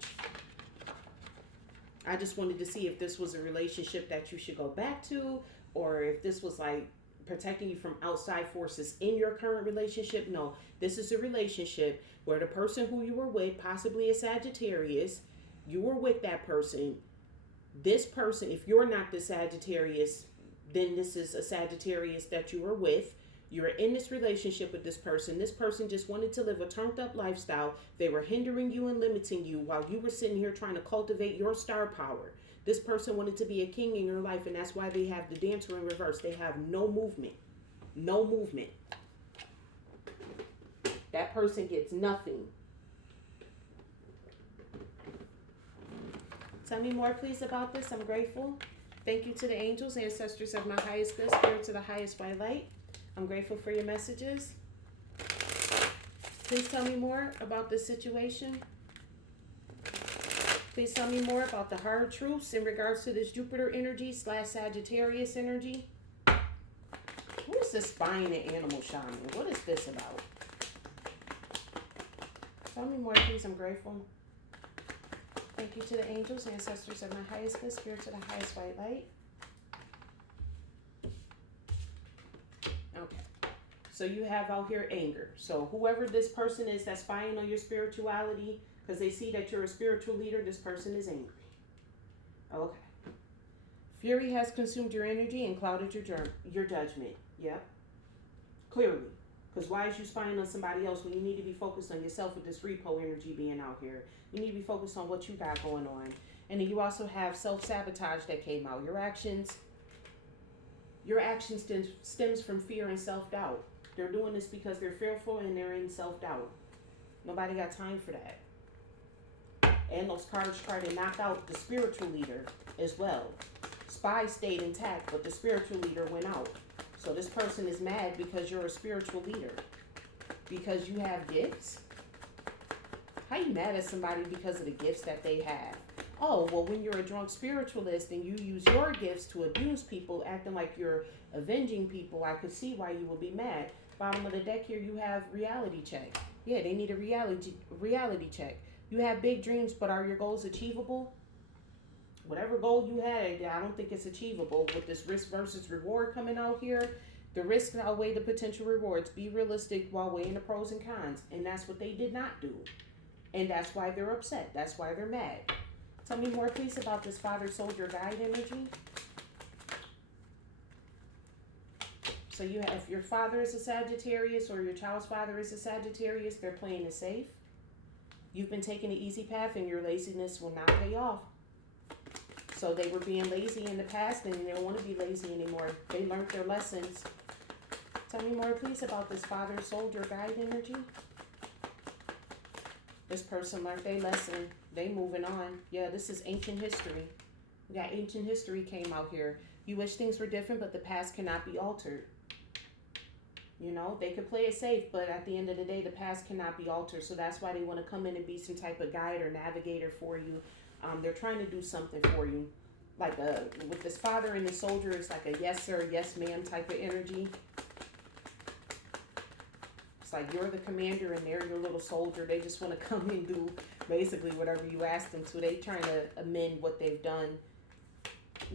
I just wanted to see if this was a relationship that you should go back to, or if this was like protecting you from outside forces in your current relationship. No, this is a relationship where the person who you were with, possibly a Sagittarius, you were with that person. This person, if you're not the Sagittarius, then this is a Sagittarius that you were with. You're in this relationship with this person. This person just wanted to live a turned up lifestyle. They were hindering you and limiting you while you were sitting here trying to cultivate your star power. This person wanted to be a king in your life, and that's why they have the Dancer in reverse. They have no movement. No movement. That person gets nothing. Tell me more, please, about this. I'm grateful. Thank you to the angels, ancestors of my highest good, spirits of the highest white light. I'm grateful for your messages. Please tell me more about this situation. Please tell me more about the hard truths in regards to this Jupiter energy / Sagittarius energy. What is this spying and animal shaman? What is this about? Tell me more, please. I'm grateful. Thank you to the angels, ancestors of my highest good, spirits of the highest white light. Okay. So you have out here anger. So whoever this person is that's spying on your spirituality, because they see that you're a spiritual leader, this person is angry. Okay. Fury has consumed your energy and clouded your judgment. Yep. Clearly. Because why is you spying on somebody else when you need to be focused on yourself with this repo energy being out here? You need to be focused on what you got going on. And then you also have self-sabotage that came out. Your actions stems from fear and self-doubt. They're doing this because they're fearful and they're in self-doubt. Nobody got time for that. And those cards try to knock out the spiritual leader as well. Spy stayed intact, but the spiritual leader went out. So this person is mad because you're a spiritual leader. Because you have gifts. How you mad at somebody because of the gifts that they have? Oh, well, when you're a drunk spiritualist and you use your gifts to abuse people, acting like you're avenging people, I could see why you would be mad. Bottom of the deck here, you have reality check. Yeah, they need a reality check. You have big dreams, but are your goals achievable? whatever goal you had, I don't think it's achievable with this risk versus reward coming out here. The risks outweigh the potential rewards. Be realistic while weighing the pros and cons. And that's what they did not do. And that's why they're upset. That's why they're mad. Tell me more, please, about this father soldier guide energy. So you have, if your father is a Sagittarius or your child's father is a Sagittarius, they're playing it safe. You've been taking the easy path and your laziness will not pay off. So they were being lazy in the past and they don't want to be lazy anymore. They learned their lessons. Tell me more, please, about this father soldier guide energy. This person learned their lesson. They moving on. Yeah, this is ancient history. We got ancient history came out here. You wish things were different, but the past cannot be altered. You know, they could play it safe, but at the end of the day, the past cannot be altered. So that's why they want to come in and be some type of guide or navigator for you. They're trying to do something for you. Like with this father and the soldier, it's like a yes sir, yes ma'am type of energy. It's like you're the commander and they're your little soldier. They just want to come and do basically whatever you ask them to. They trying to amend what they've done.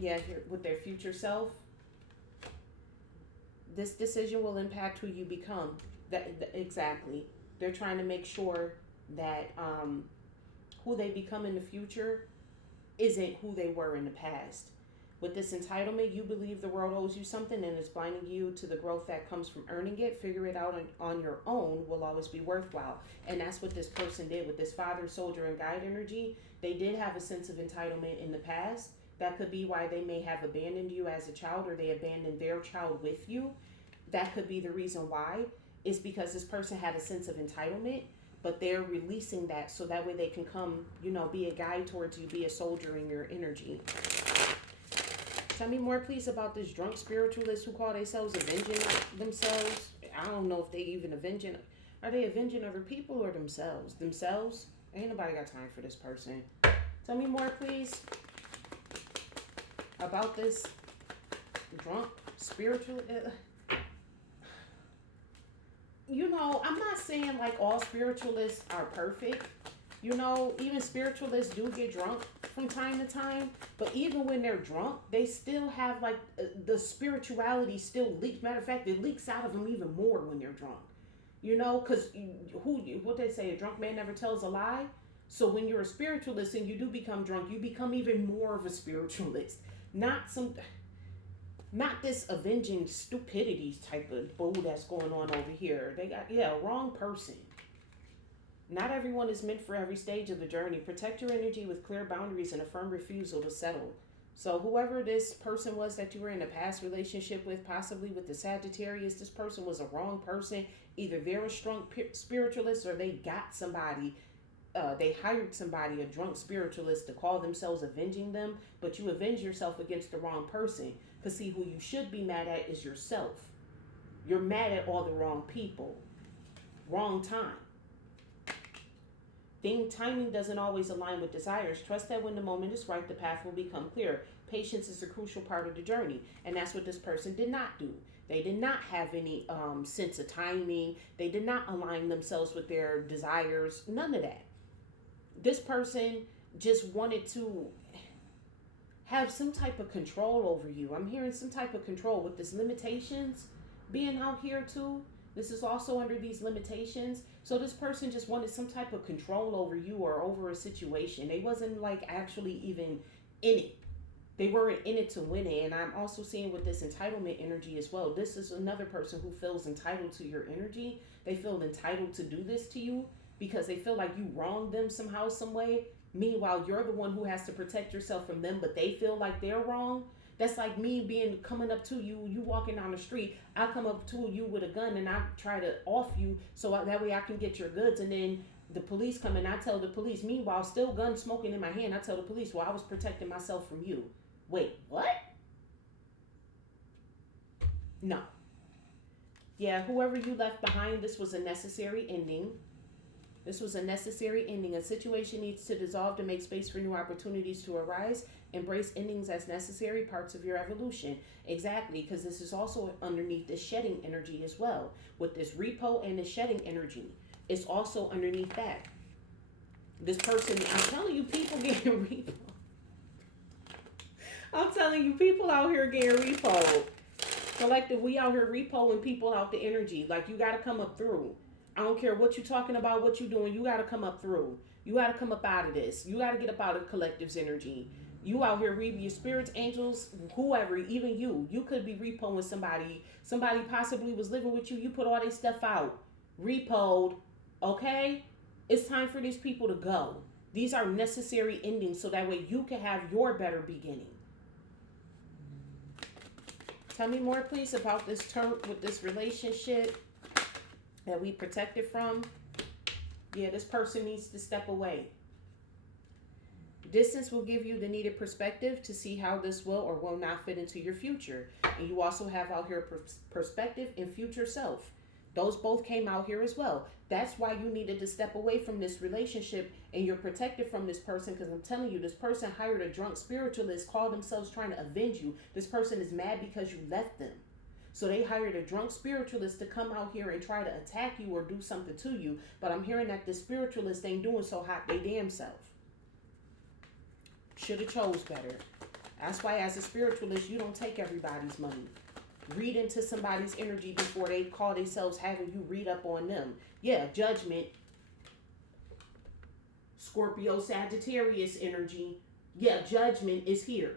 Yeah, with their future self. This decision will impact who you become. Exactly. They're trying to make sure that who they become in the future isn't who they were in the past. With this entitlement, you believe the world owes you something and is blinding you to the growth that comes from earning it. Figure it out on your own will always be worthwhile. And that's what this person did with this father, soldier, and guide energy. They did have a sense of entitlement in the past. That could be why they may have abandoned you as a child or they abandoned their child with you. That could be the reason why. Is because this person had a sense of entitlement, but they're releasing that so that way they can come, be a guide towards you, be a soldier in your energy. Tell me more, please, about this drunk spiritualist who call themselves avenging themselves. I don't know if they even avenging. Are they avenging other people or themselves? Themselves? Ain't nobody got time for this person. Tell me more, please, about this drunk spiritual. I'm not saying like all spiritualists are perfect. Even spiritualists do get drunk from time to time. But even when they're drunk, they still have like the spirituality still leaks. Matter of fact, it leaks out of them even more when they're drunk. Because what they say, a drunk man never tells a lie. So when you're a spiritualist and you do become drunk, you become even more of a spiritualist. Not this avenging stupidity type of bull that's going on over here. They got, wrong person. Not everyone is meant for every stage of the journey. Protect your energy with clear boundaries and a firm refusal to settle. So whoever this person was that you were in a past relationship with, possibly with the Sagittarius, this person was a wrong person. Either they're a strong spiritualist or they got somebody. They hired somebody, a drunk spiritualist, to call themselves avenging them. But you avenge yourself against the wrong person. Because see, who you should be mad at is yourself. You're mad at all the wrong people. Wrong time. Timing doesn't always align with desires. Trust that when the moment is right, the path will become clear. Patience is a crucial part of the journey. And that's what this person did not do. They did not have any sense of timing. They did not align themselves with their desires. None of that. This person just wanted to have some type of control over you. I'm hearing some type of control with this limitations being out here too. This is also under these limitations. So this person just wanted some type of control over you or over a situation. They wasn't like actually even in it. They weren't in it to win it. And I'm also seeing with this entitlement energy as well. This is another person who feels entitled to your energy. They feel entitled to do this to you because they feel like you wronged them somehow, some way. Meanwhile, you're the one who has to protect yourself from them, but they feel like they're wrong. That's like me coming up to you, you walking down the street. I come up to you with a gun and I try to off you so that way I can get your goods. And then the police come and I tell the police, meanwhile, still gun smoking in my hand, I tell the police, well, I was protecting myself from you. Wait, what? No. Yeah, whoever you left behind, this was a necessary ending. This was a necessary ending. A situation needs to dissolve to make space for new opportunities to arise. Embrace endings as necessary parts of your evolution. Exactly, because this is also underneath the shedding energy as well. With this repo and the shedding energy, it's also underneath that. This person, I'm telling you, people getting repo. I'm telling you, people out here getting repoed. Collective, we out here repoing people out the energy. Like, you got to come up through. I don't care what you're talking about, what you're doing. You got to come up through. You got to come up out of this. You got to get up out of the collective's energy. You out here reading your spirits, angels, whoever, even you. You could be repoing somebody. Somebody possibly was living with you. You put all their stuff out. Repoed. Okay? It's time for these people to go. These are necessary endings so that way you can have your better beginning. Tell me more, please, about this Turk with this relationship that we protected from. Yeah, this person needs to step away. Distance will give you the needed perspective to see how this will or will not fit into your future. And you also have out here perspective and future self. Those both came out here as well. That's why you needed to step away from this relationship and you're protected from this person, because I'm telling you, this person hired a drunk spiritualist, called themselves trying to avenge you. This person is mad because you left them. So they hired a drunk spiritualist to come out here and try to attack you or do something to you. But I'm hearing that the spiritualist ain't doing so hot they damn self. Should have chose better. That's why as a spiritualist, you don't take everybody's money. Read into somebody's energy before they call themselves having you read up on them. Yeah, judgment. Scorpio, Sagittarius energy. Yeah, judgment is here.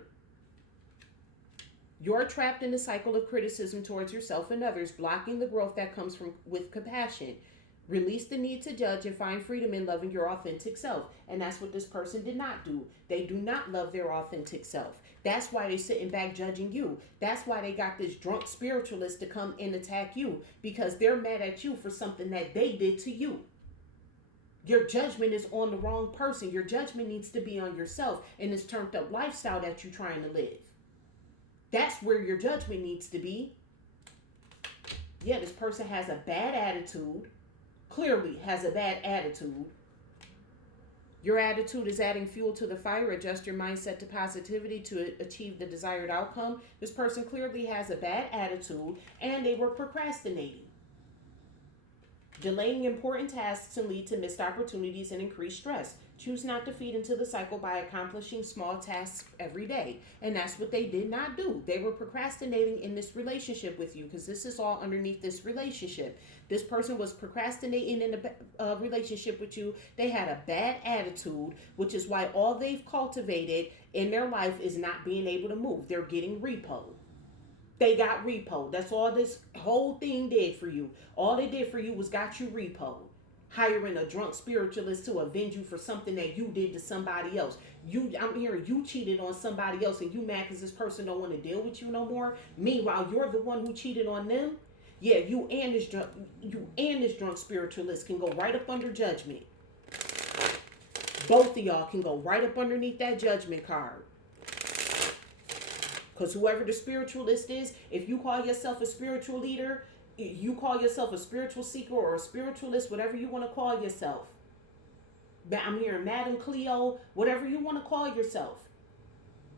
You're trapped in the cycle of criticism towards yourself and others, blocking the growth that comes from with compassion. Release the need to judge and find freedom in loving your authentic self. And that's what this person did not do. They do not love their authentic self. That's why they're sitting back judging you. That's why they got this drunk spiritualist to come and attack you, because they're mad at you for something that they did to you. Your judgment is on the wrong person. Your judgment needs to be on yourself and this turned up lifestyle that you're trying to live. That's where your judgment needs to be. Yeah, this person has a bad attitude. Clearly has a bad attitude. Your attitude is adding fuel to the fire. Adjust your mindset to positivity to achieve the desired outcome. This person clearly has a bad attitude and they were procrastinating. Delaying important tasks can lead to missed opportunities and increased stress. Choose not to feed into the cycle by accomplishing small tasks every day. And that's what they did not do. They were procrastinating in this relationship with you, because this is all underneath this relationship. This person was procrastinating in a relationship with you. They had a bad attitude, which is why all they've cultivated in their life is not being able to move. They're getting repoed. They got repoed. That's all this whole thing did for you. All they did for you was got you repoed. Hiring a drunk spiritualist to avenge you for something that you did to somebody else. I'm hearing you cheated on somebody else and you mad because this person don't want to deal with you no more. Meanwhile, you're the one who cheated on them. Yeah, you and this drunk spiritualist can go right up under judgment. Both of y'all can go right up underneath that judgment card. Because whoever the spiritualist is, if you call yourself a spiritual leader, you call yourself a spiritual seeker or a spiritualist, whatever you want to call yourself. I'm hearing Madam Cleo, whatever you want to call yourself.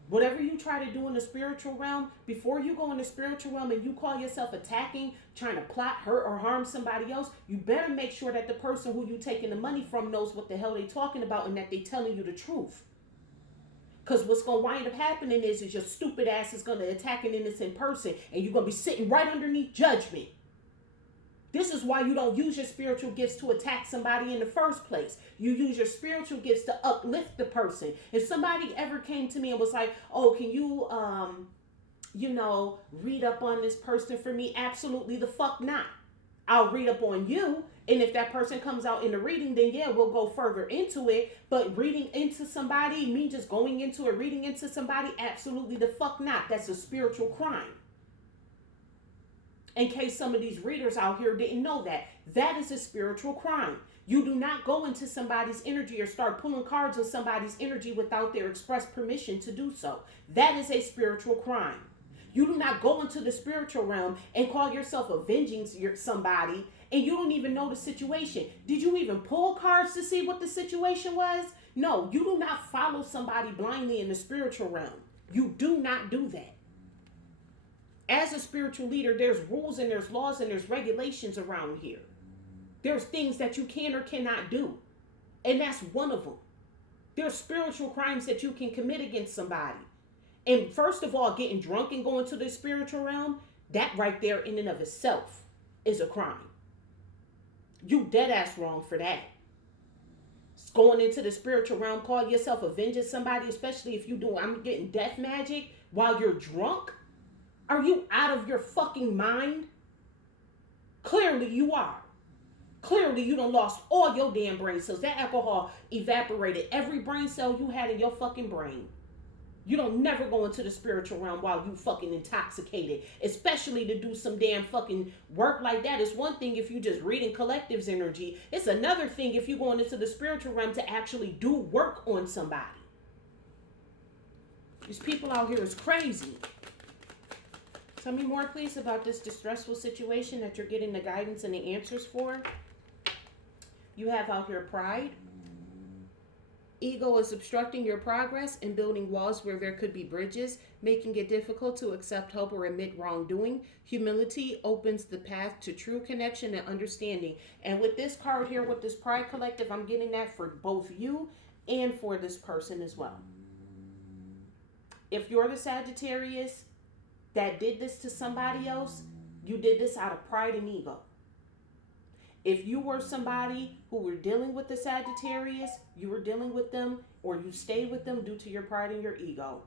Whatever you try to do in the spiritual realm, before you go in the spiritual realm and you call yourself attacking, trying to plot, hurt, or harm somebody else, you better make sure that the person who you taking the money from knows what the hell they talking about and that they telling you the truth. Because what's going to wind up happening is your stupid ass is going to attack an innocent person and you're going to be sitting right underneath judgment. This is why you don't use your spiritual gifts to attack somebody in the first place. You use your spiritual gifts to uplift the person. If somebody ever came to me and was like, oh, can you, read up on this person for me? Absolutely the fuck not. I'll read up on you. And if that person comes out in the reading, then yeah, we'll go further into it. But reading into somebody, me just going into it, reading into somebody, absolutely the fuck not. That's a spiritual crime. In case some of these readers out here didn't know that. That is a spiritual crime. You do not go into somebody's energy or start pulling cards on somebody's energy without their express permission to do so. That is a spiritual crime. You do not go into the spiritual realm and call yourself avenging somebody and you don't even know the situation. Did you even pull cards to see what the situation was? No, you do not follow somebody blindly in the spiritual realm. You do not do that. As a spiritual leader, there's rules and there's laws and there's regulations around here. There's things that you can or cannot do. And that's one of them. There's spiritual crimes that you can commit against somebody. And first of all, getting drunk and going to the spiritual realm, that right there in and of itself is a crime. You dead ass wrong for that. Going into the spiritual realm, call yourself avenging somebody, especially if you do, I'm getting death magic while you're drunk. Are you out of your fucking mind? Clearly you are. Clearly you done lost all your damn brain cells. That alcohol evaporated every brain cell you had in your fucking brain. You don't never go into the spiritual realm while you fucking intoxicated, especially to do some damn fucking work like that. It's one thing if you just reading collective's energy. It's another thing if you're going into the spiritual realm to actually do work on somebody. These people out here is crazy. Tell me more, please, about this distressful situation that you're getting the guidance and the answers for. You have out here pride. Ego is obstructing your progress and building walls where there could be bridges, making it difficult to accept help or admit wrongdoing. Humility opens the path to true connection and understanding. And with this card here, with this pride collective, I'm getting that for both you and for this person as well. If you're the Sagittarius that did this to somebody else, you did this out of pride and ego. If you were somebody who were dealing with the Sagittarius, you were dealing with them or you stayed with them due to your pride and your ego.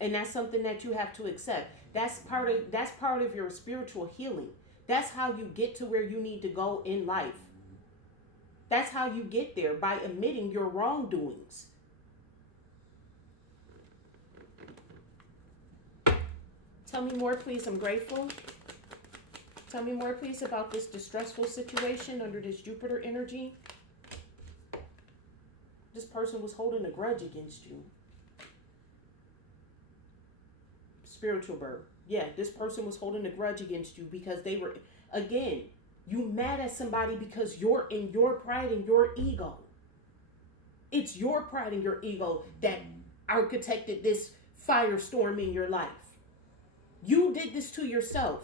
And that's something that you have to accept. That's part of your spiritual healing. That's how you get to where you need to go in life. That's how you get there, by admitting your wrongdoings. Tell me more, please. I'm grateful. Tell me more, please, about this distressful situation under this Jupiter energy. This person was holding a grudge against you. Spiritual birth. Yeah, this person was holding a grudge against you because they were, again, you mad at somebody because you're in your pride and your ego. It's your pride and your ego that architected this firestorm in your life. You did this to yourself.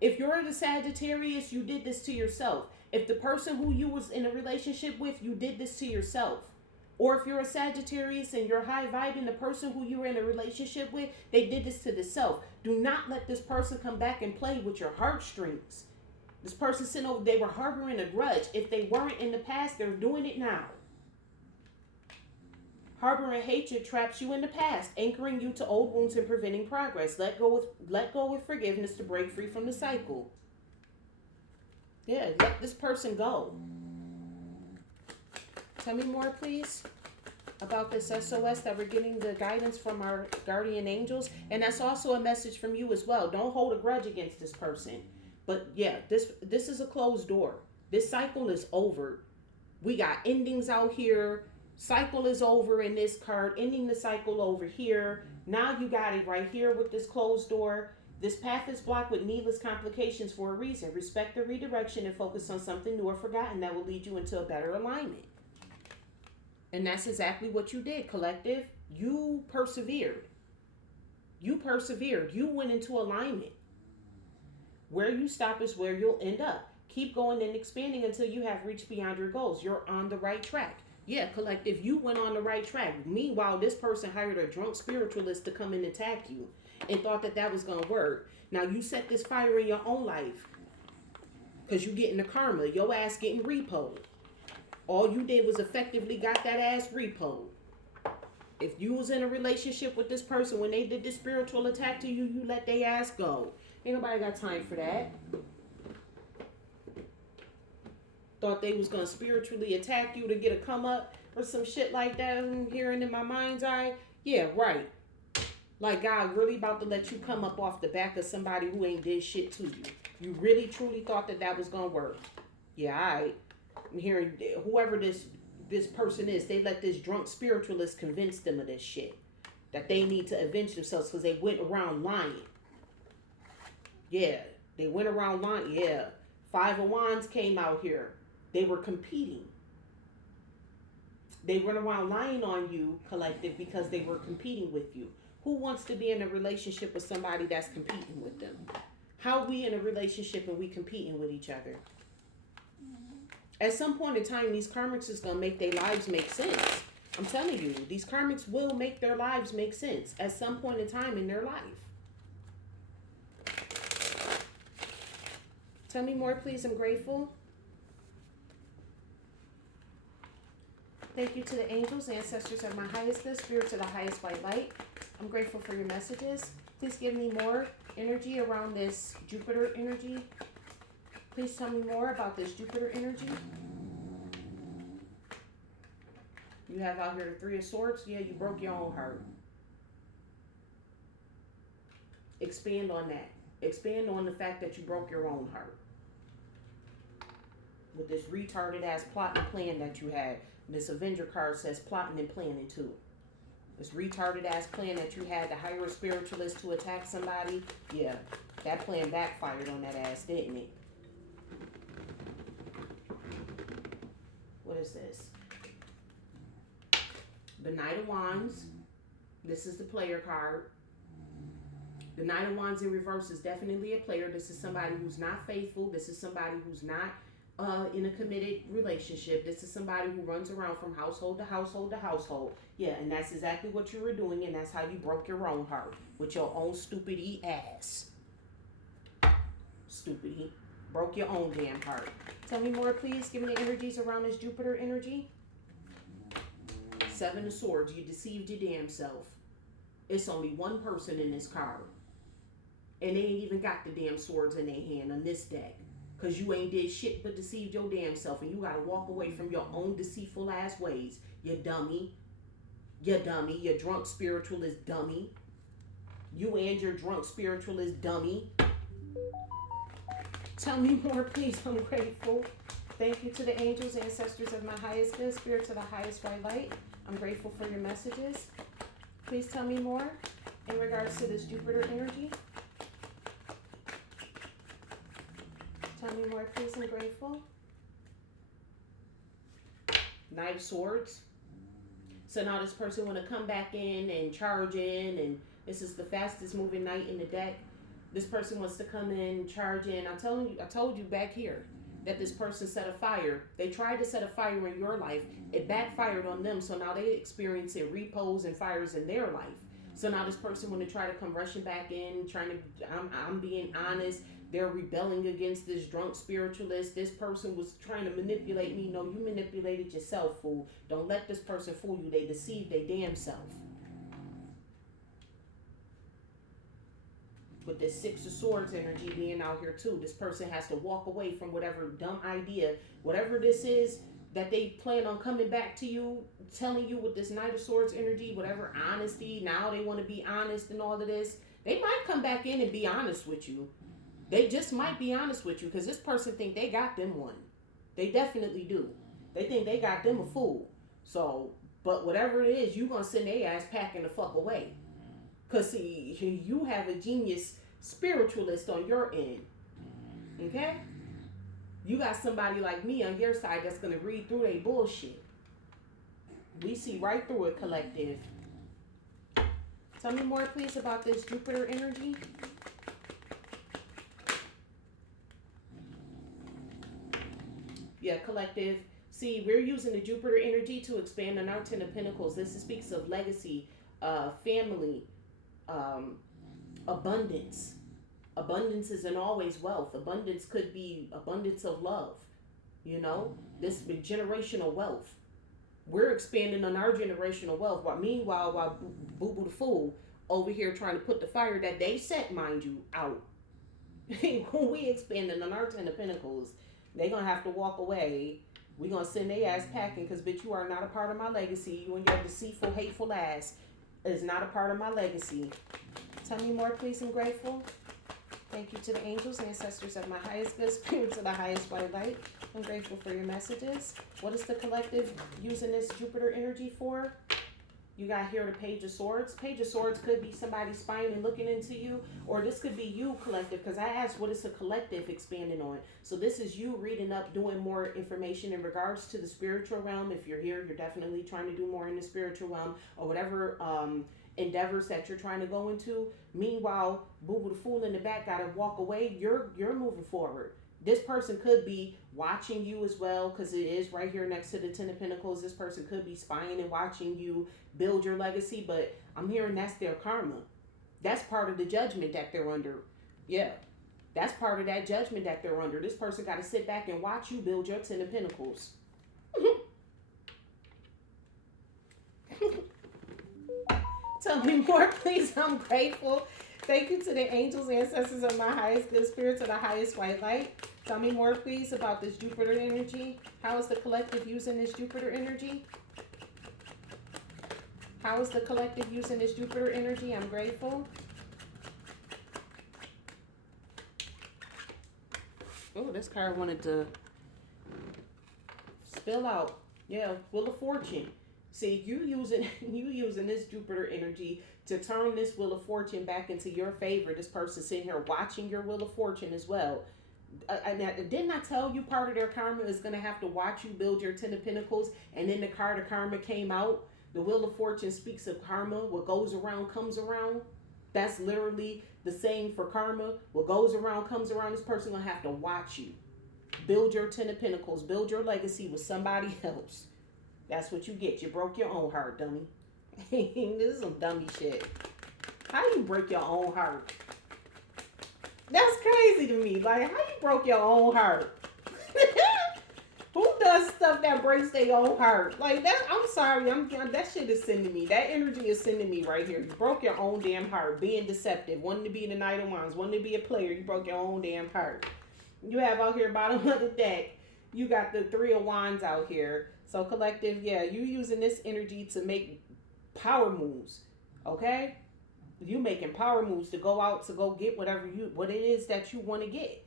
If you're the Sagittarius, you did this to yourself. If the person who you was in a relationship with, you did this to yourself. Or if you're a Sagittarius and you're high vibing, the person who you were in a relationship with, they did this to themselves. Do not let this person come back and play with your heartstrings. This person sitting over, they were harboring a grudge. If they weren't in the past, they're doing it now. Harboring hatred traps you in the past, anchoring you to old wounds and preventing progress. Let go with forgiveness to break free from the cycle. Yeah, let this person go. Tell me more, please, about this SOS that we're getting the guidance from our guardian angels. And that's also a message from you as well. Don't hold a grudge against this person. But yeah, this is a closed door. This cycle is over. We got endings out here. Cycle is over in this card, ending the cycle over here. Now you got it right here with this closed door. This path is blocked with needless complications for a reason. Respect the redirection and focus on something new or forgotten that will lead you into a better alignment. And that's exactly what you did, collective. You persevered. You persevered. You went into alignment. Where you stop is where you'll end up. Keep going and expanding until you have reached beyond your goals. You're on the right track. Yeah, collective, you went on the right track. Meanwhile, this person hired a drunk spiritualist to come and attack you and thought that was going to work. Now, you set this fire in your own life because you getting the karma. Your ass getting repoed. All you did was effectively got that ass repoed. If you was in a relationship with this person, when they did this spiritual attack to you, you let their ass go. Ain't nobody got time for that. Thought they was going to spiritually attack you to get a come up or some shit like that. I'm hearing in my mind's eye. Yeah, right. Like God really about to let you come up off the back of somebody who ain't did shit to you. You really truly thought that was going to work. Yeah, all right. I'm hearing whoever this person is, they let this drunk spiritualist convince them of this shit. That they need to avenge themselves because they went around lying. Yeah, they went around lying. Yeah. 5 of Wands came out here. They were competing. They went around lying on you, collective, because they were competing with you. Who wants to be in a relationship with somebody that's competing with them? How are we in a relationship and we competing with each other? At some point in time, these karmics is going to make their lives make sense. I'm telling you, these karmics will make their lives make sense at some point in time in their life. Tell me more, please. I'm grateful. Thank you to the angels, ancestors of my highest good, spirits of the highest white light. I'm grateful for your messages. Please give me more energy around this Jupiter energy. Please tell me more about this Jupiter energy. You have out here the Three of Swords. Yeah, you broke your own heart. Expand on that. Expand on the fact that you broke your own heart. With this retarded ass plot and plan that you had. This Avenger card says plotting and planning too. This retarded ass plan that you had to hire a spiritualist to attack somebody. Yeah, that plan backfired on that ass, didn't it? What is this? The Knight of Wands. This is the player card. The Knight of Wands in reverse is definitely a player. This is somebody who's not faithful. This is somebody who's not in a committed relationship. This is somebody who runs around from household to household to household. Yeah, and that's exactly what you were doing, and that's how you broke your own heart. With your own stupid ass. Stupid. Broke your own damn heart. Tell me more, please. Give me the energies around this Jupiter energy. Seven of Swords. You deceived your damn self. It's only one person in this card. And they ain't even got the damn swords in their hand on this deck. Because you ain't did shit but deceived your damn self. And you got to walk away from your own deceitful ass ways. You dummy. You dummy. You drunk spiritualist dummy. You and your drunk spiritualist dummy. Tell me more, please. I'm grateful. Thank you to the angels, ancestors of my highest good, spirits of the highest white light. I'm grateful for your messages. Please tell me more in regards to this Jupiter energy. Tell me more, please. I'm grateful. Knight of Swords. So now this person want to come back in and charge in, and this is the fastest moving knight in the deck. This person wants to come in, charge in. I told you back here that this person set a fire. They tried to set a fire in your life. It backfired on them, so now they experiencing repos and fires in their life. So now this person want to try to come rushing back in, trying to, I'm being honest, they're rebelling against this drunk spiritualist. This person was trying to manipulate me. No, you manipulated yourself, fool. Don't let this person fool you. They deceived their damn self. With this Six of Swords energy being out here too, this person has to walk away from whatever dumb idea, whatever this is that they plan on coming back to you, telling you with this Knight of Swords energy, whatever honesty, now they want to be honest and all of this. They might come back in and be honest with you. They just might be honest with you because this person think they got them one. They definitely do. They think they got them a fool. So, but whatever it is, you going to send their ass packing the fuck away. Because, see, you have a genius spiritualist on your end. Okay? You got somebody like me on your side that's going to read through their bullshit. We see right through it, collective. Tell me more, please, about this Jupiter energy. Yeah, collective. See, we're using the Jupiter energy to expand on our Ten of Pentacles. This speaks of legacy, family, abundance. Abundance isn't always wealth. Abundance could be abundance of love. You know, this generational wealth. We're expanding on our generational wealth. While Boo Boo the Fool over here trying to put the fire that they set, mind you, out. When we expanding on our Ten of Pentacles, they gonna have to walk away. We gonna send their ass packing because, bitch, you are not a part of my legacy. You and your deceitful, hateful ass is not a part of my legacy. Tell me more, please. I'm grateful. Thank you to the angels, ancestors of my highest good, spirits of the highest white light. I'm grateful for your messages. What is the collective using this Jupiter energy for? You got here the Page of Swords. Page of Swords could be somebody spying and looking into you, or this could be you, collective, because I asked what is the collective expanding on. So this is you reading up, doing more information in regards to the spiritual realm. If you're here, you're definitely trying to do more in the spiritual realm, or whatever endeavors that you're trying to go into. Meanwhile, Boo Boo the Fool in the back got to walk away. You're moving forward. This person could be watching you as well, because it is right here next to the Ten of Pentacles. This person could be spying and watching you build your legacy, but I'm hearing that's their karma. That's part of the judgment that they're under. Yeah. That's part of that judgment that they're under. This person got to sit back and watch you build your Ten of Pentacles. Tell me more, please. I'm grateful. Thank you to the angels, ancestors of my highest good spirit, to the highest white light. Tell me more, please, about this Jupiter energy. How is the collective using this Jupiter energy? How is the collective using this Jupiter energy? I'm grateful. Oh, this card wanted to spill out. Yeah, Wheel of Fortune. See, you using this Jupiter energy to turn this Wheel of Fortune back into your favor. This person sitting here watching your Wheel of Fortune as well. Didn't I tell you part of their karma is going to have to watch you build your Ten of Pentacles? And then the card of karma came out. The Wheel of Fortune speaks of karma. What goes around comes around. That's literally the same for karma. What goes around comes around. This person going to have to watch you build your Ten of Pentacles, build your legacy with somebody else. That's what you get. You broke your own heart, dummy. This is some dummy shit. How you break your own heart? That's crazy to me. Like, how you broke your own heart? Who does stuff that breaks their own heart? Like that. I'm sorry. That shit is sending me. That energy is sending me right here. You broke your own damn heart. Being deceptive. Wanting to be the Knight of Wands. Wanting to be a player. You broke your own damn heart. You have out here bottom of the deck. You got the Three of Wands out here. So collective, yeah, you using this energy to make power moves. Okay? You making power moves to go out to go get what it is that you want to get.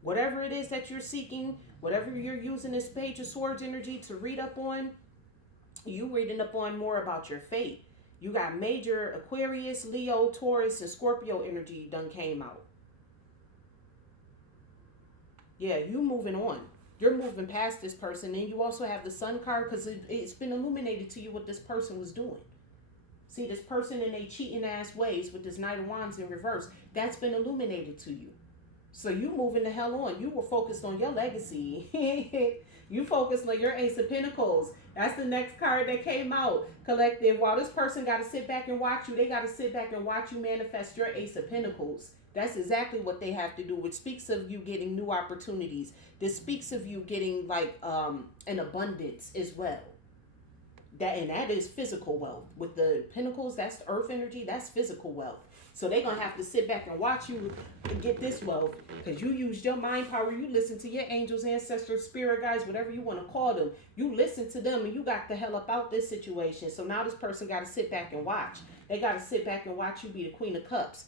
Whatever it is that you're seeking, whatever you're using this Page of Swords energy to read up on, you reading up on more about your fate. You got major Aquarius, Leo, Taurus, and Scorpio energy done came out. Yeah, you moving on. You're moving past this person. And you also have the Sun card because it's been illuminated to you what this person was doing. See, this person in a cheating ass ways with this Knight of Wands in reverse, that's been illuminated to you. So you moving the hell on. You were focused on your legacy. You focused on your Ace of Pentacles. That's the next card that came out. Collective, while this person got to sit back and watch you, they got to sit back and watch you manifest your Ace of Pentacles. That's exactly what they have to do, which speaks of you getting new opportunities. This speaks of you getting like an abundance as well. That is physical wealth. With the pentacles, that's earth energy, that's physical wealth. So they're going to have to sit back and watch you get this wealth because you used your mind power. You listen to your angels, ancestors, spirit guides, whatever you want to call them. You listen to them and you got the hell up out this situation. So now this person got to sit back and watch. They got to sit back and watch you be the Queen of Cups.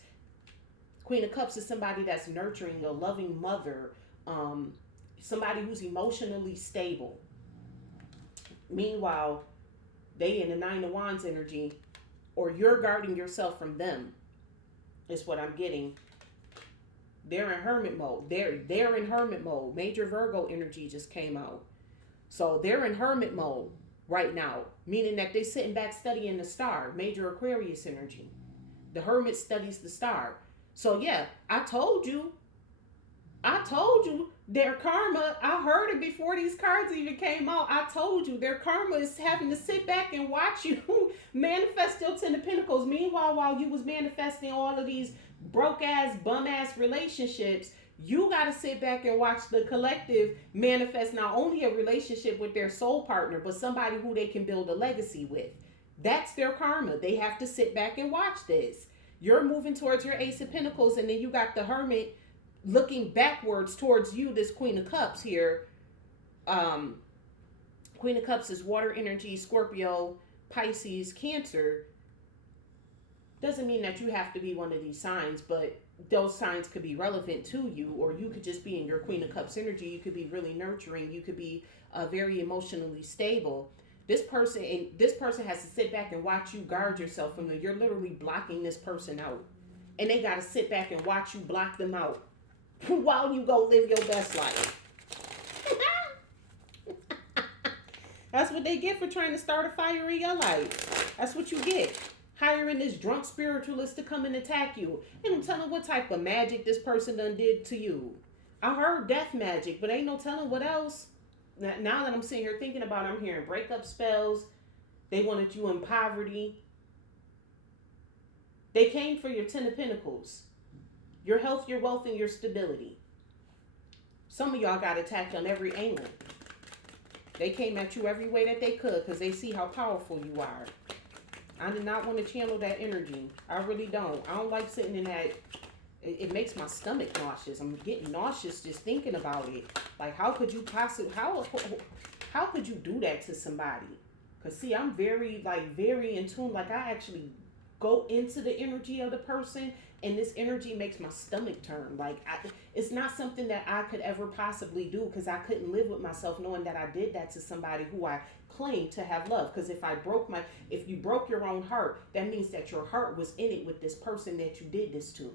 Queen of Cups is somebody that's nurturing, a loving mother, somebody who's emotionally stable. Meanwhile, they in the Nine of Wands energy, or you're guarding yourself from them, is what I'm getting. They're in hermit mode. They're in hermit mode. Major Virgo energy just came out. So they're in hermit mode right now, meaning that they're sitting back studying the star. Major Aquarius energy. The hermit studies the star. So yeah, I told you their karma. I heard it before these cards even came out. I told you their karma is having to sit back and watch you manifest your Ten of Pentacles. Meanwhile, while you was manifesting all of these broke ass, bum ass relationships, you got to sit back and watch the collective manifest not only a relationship with their soul partner, but somebody who they can build a legacy with. That's their karma. They have to sit back and watch this. You're moving towards your Ace of Pentacles, and then you got the Hermit looking backwards towards you, this Queen of Cups here. Queen of Cups is water energy, Scorpio, Pisces, Cancer. Doesn't mean that you have to be one of these signs, but those signs could be relevant to you, or you could just be in your Queen of Cups energy. You could be really nurturing. You could be very emotionally stable. This person has to sit back and watch you guard yourself from them. You're literally blocking this person out. And they got to sit back and watch you block them out while you go live your best life. That's what they get for trying to start a fire in your life. That's what you get. Hiring this drunk spiritualist to come and attack you. And I'm telling what type of magic this person done did to you. I heard death magic, but ain't no telling what else. Now that I'm sitting here thinking about it, I'm hearing breakup spells. They wanted you in poverty. They came for your Ten of Pentacles, your health, your wealth, and your stability. Some of y'all got attacked on every angle. They came at you every way that they could because they see how powerful you are. I did not want to channel that energy. I really don't. I don't like sitting in that. It makes my stomach nauseous. I'm getting nauseous just thinking about it. Like, how could you possibly, how could you do that to somebody? Because, see, I'm very in tune. Like, I actually go into the energy of the person, and this energy makes my stomach turn. Like, it's not something that I could ever possibly do, because I couldn't live with myself knowing that I did that to somebody who I claim to have love. Because if you broke your own heart, that means that your heart was in it with this person that you did this to.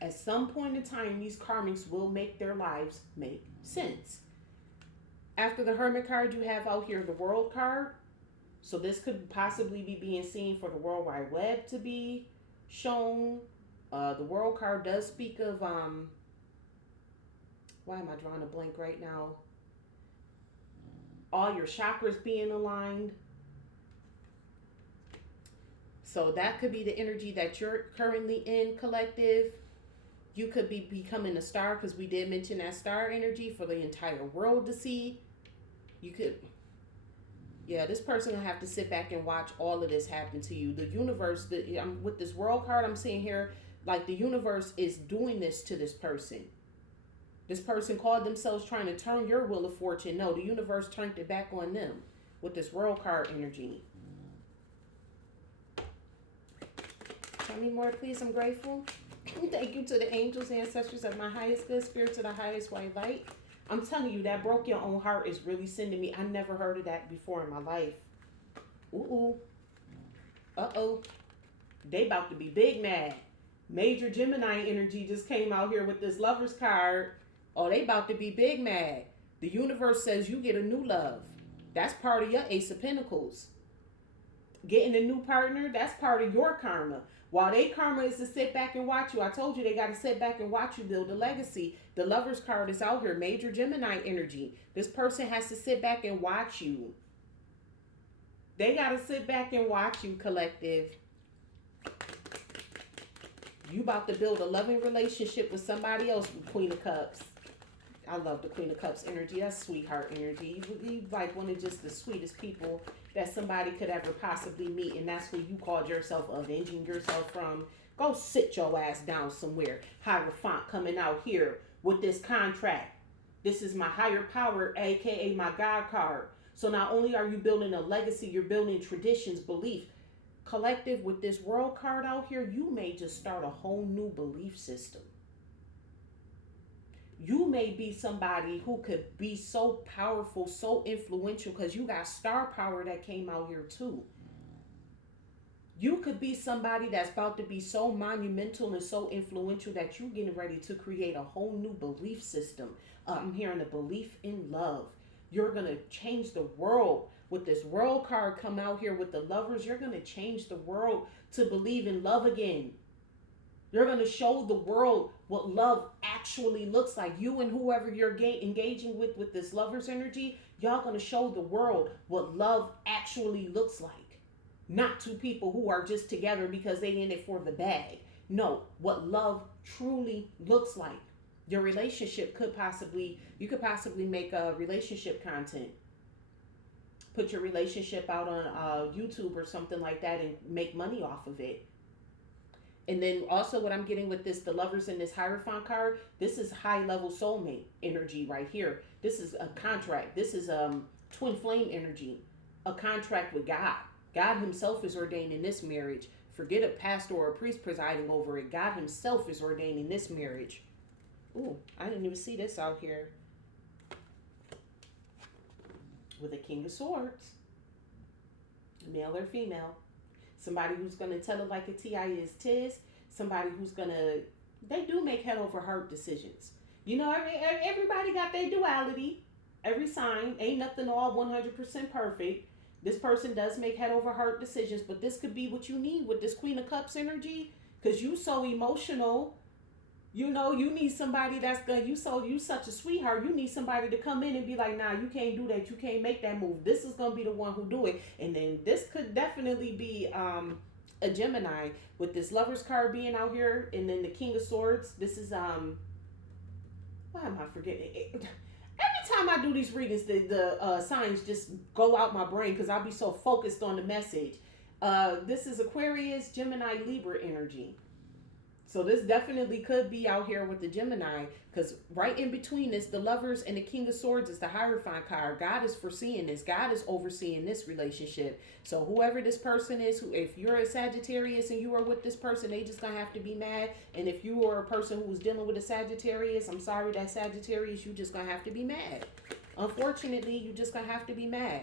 At some point in time, these karmics will make their lives make sense. After the Hermit card, you have out here the World card. So this could possibly be being seen for the World Wide Web to be shown. The World card does speak of, why am I drawing a blank right now? All your chakras being aligned. So that could be the energy that you're currently in, collective. You could be becoming a star, because we did mention that star energy for the entire world to see. You could, yeah, this person will have to sit back and watch all of this happen to you. The universe, with this World card I'm seeing here, like the universe is doing this to this person. This person called themselves trying to turn your wheel of fortune. No, the universe turned it back on them with this World card energy. Tell me more, please. I'm grateful. Thank you to the angels, ancestors of my highest good, spirits of the highest white light. I'm telling you, that broke your own heart is really sending me. I never heard of that before in my life. Ooh. Uh-oh. They about to be big mad. Major Gemini energy just came out here with this Lovers card. Oh, they about to be big mad. The universe says you get a new love. That's part of your Ace of Pentacles. Getting a new partner, that's part of your karma. While their karma is to sit back and watch you. I told you they got to sit back and watch you build a legacy. The Lovers card is out here. Major Gemini energy. This person has to sit back and watch you. They got to sit back and watch you, collective. You about to build a loving relationship with somebody else, Queen of Cups. I love the Queen of Cups energy. That's sweetheart energy. You like one of just the sweetest people that somebody could ever possibly meet, and that's who you called yourself avenging yourself from. Go sit your ass down somewhere. Hierophant coming out here with this contract. This is my higher power, aka my God card. So not only are you building a legacy, you're building traditions, belief. Collective, with this World card out here, you may just start a whole new belief system. You may be somebody who could be so powerful, so influential, because you got star power that came out here too. You could be somebody that's about to be so monumental and so influential that you're getting ready to create a whole new belief system. I'm hearing a belief in love. You're going to change the world. With this World card come out here with the Lovers, you're going to change the world to believe in love again. You're going to show the world what love actually looks like. You and whoever you're engaging with this Lovers energy, y'all going to show the world what love actually looks like. Not two people who are just together because they in it for the bag. No, what love truly looks like. Your relationship you could possibly make a relationship content. Put your relationship out on YouTube or something like that and make money off of it. And then also what I'm getting with the Lovers in this Hierophant card, this is high level soulmate energy right here. This is a contract. This is twin flame energy, a contract with God. God himself is ordaining this marriage. Forget a pastor or a priest presiding over it. God himself is ordaining this marriage. Ooh, I didn't even see this out here. With a King of Swords. Male or female. Somebody who's going to tell it like a T.I. is tis. Somebody who's going to... They do make head over heart decisions. You know, everybody got their duality. Every sign. Ain't nothing all 100% perfect. This person does make head over heart decisions. But this could be what you need with this Queen of Cups energy. Because you so emotional. You know, you need somebody that's gonna you such a sweetheart. You need somebody to come in and be like, nah, you can't do that. You can't make that move. This is gonna be the one who do it. And then this could definitely be a Gemini with this Lover's card being out here, and then the King of Swords. This is why am I forgetting it? Every time I do these readings, the signs just go out my brain because I'll be so focused on the message. This is Aquarius, Gemini, Libra energy. So this definitely could be out here with the Gemini, because right in between this, the Lovers and the King of Swords is the Hierophant card. God is foreseeing this. God is overseeing this relationship. So whoever this person is, who if you're a Sagittarius and you are with this person, they just gonna have to be mad. And if you are a person who's dealing with a Sagittarius, I'm sorry, that Sagittarius, you just gonna have to be mad. Unfortunately, you just gonna have to be mad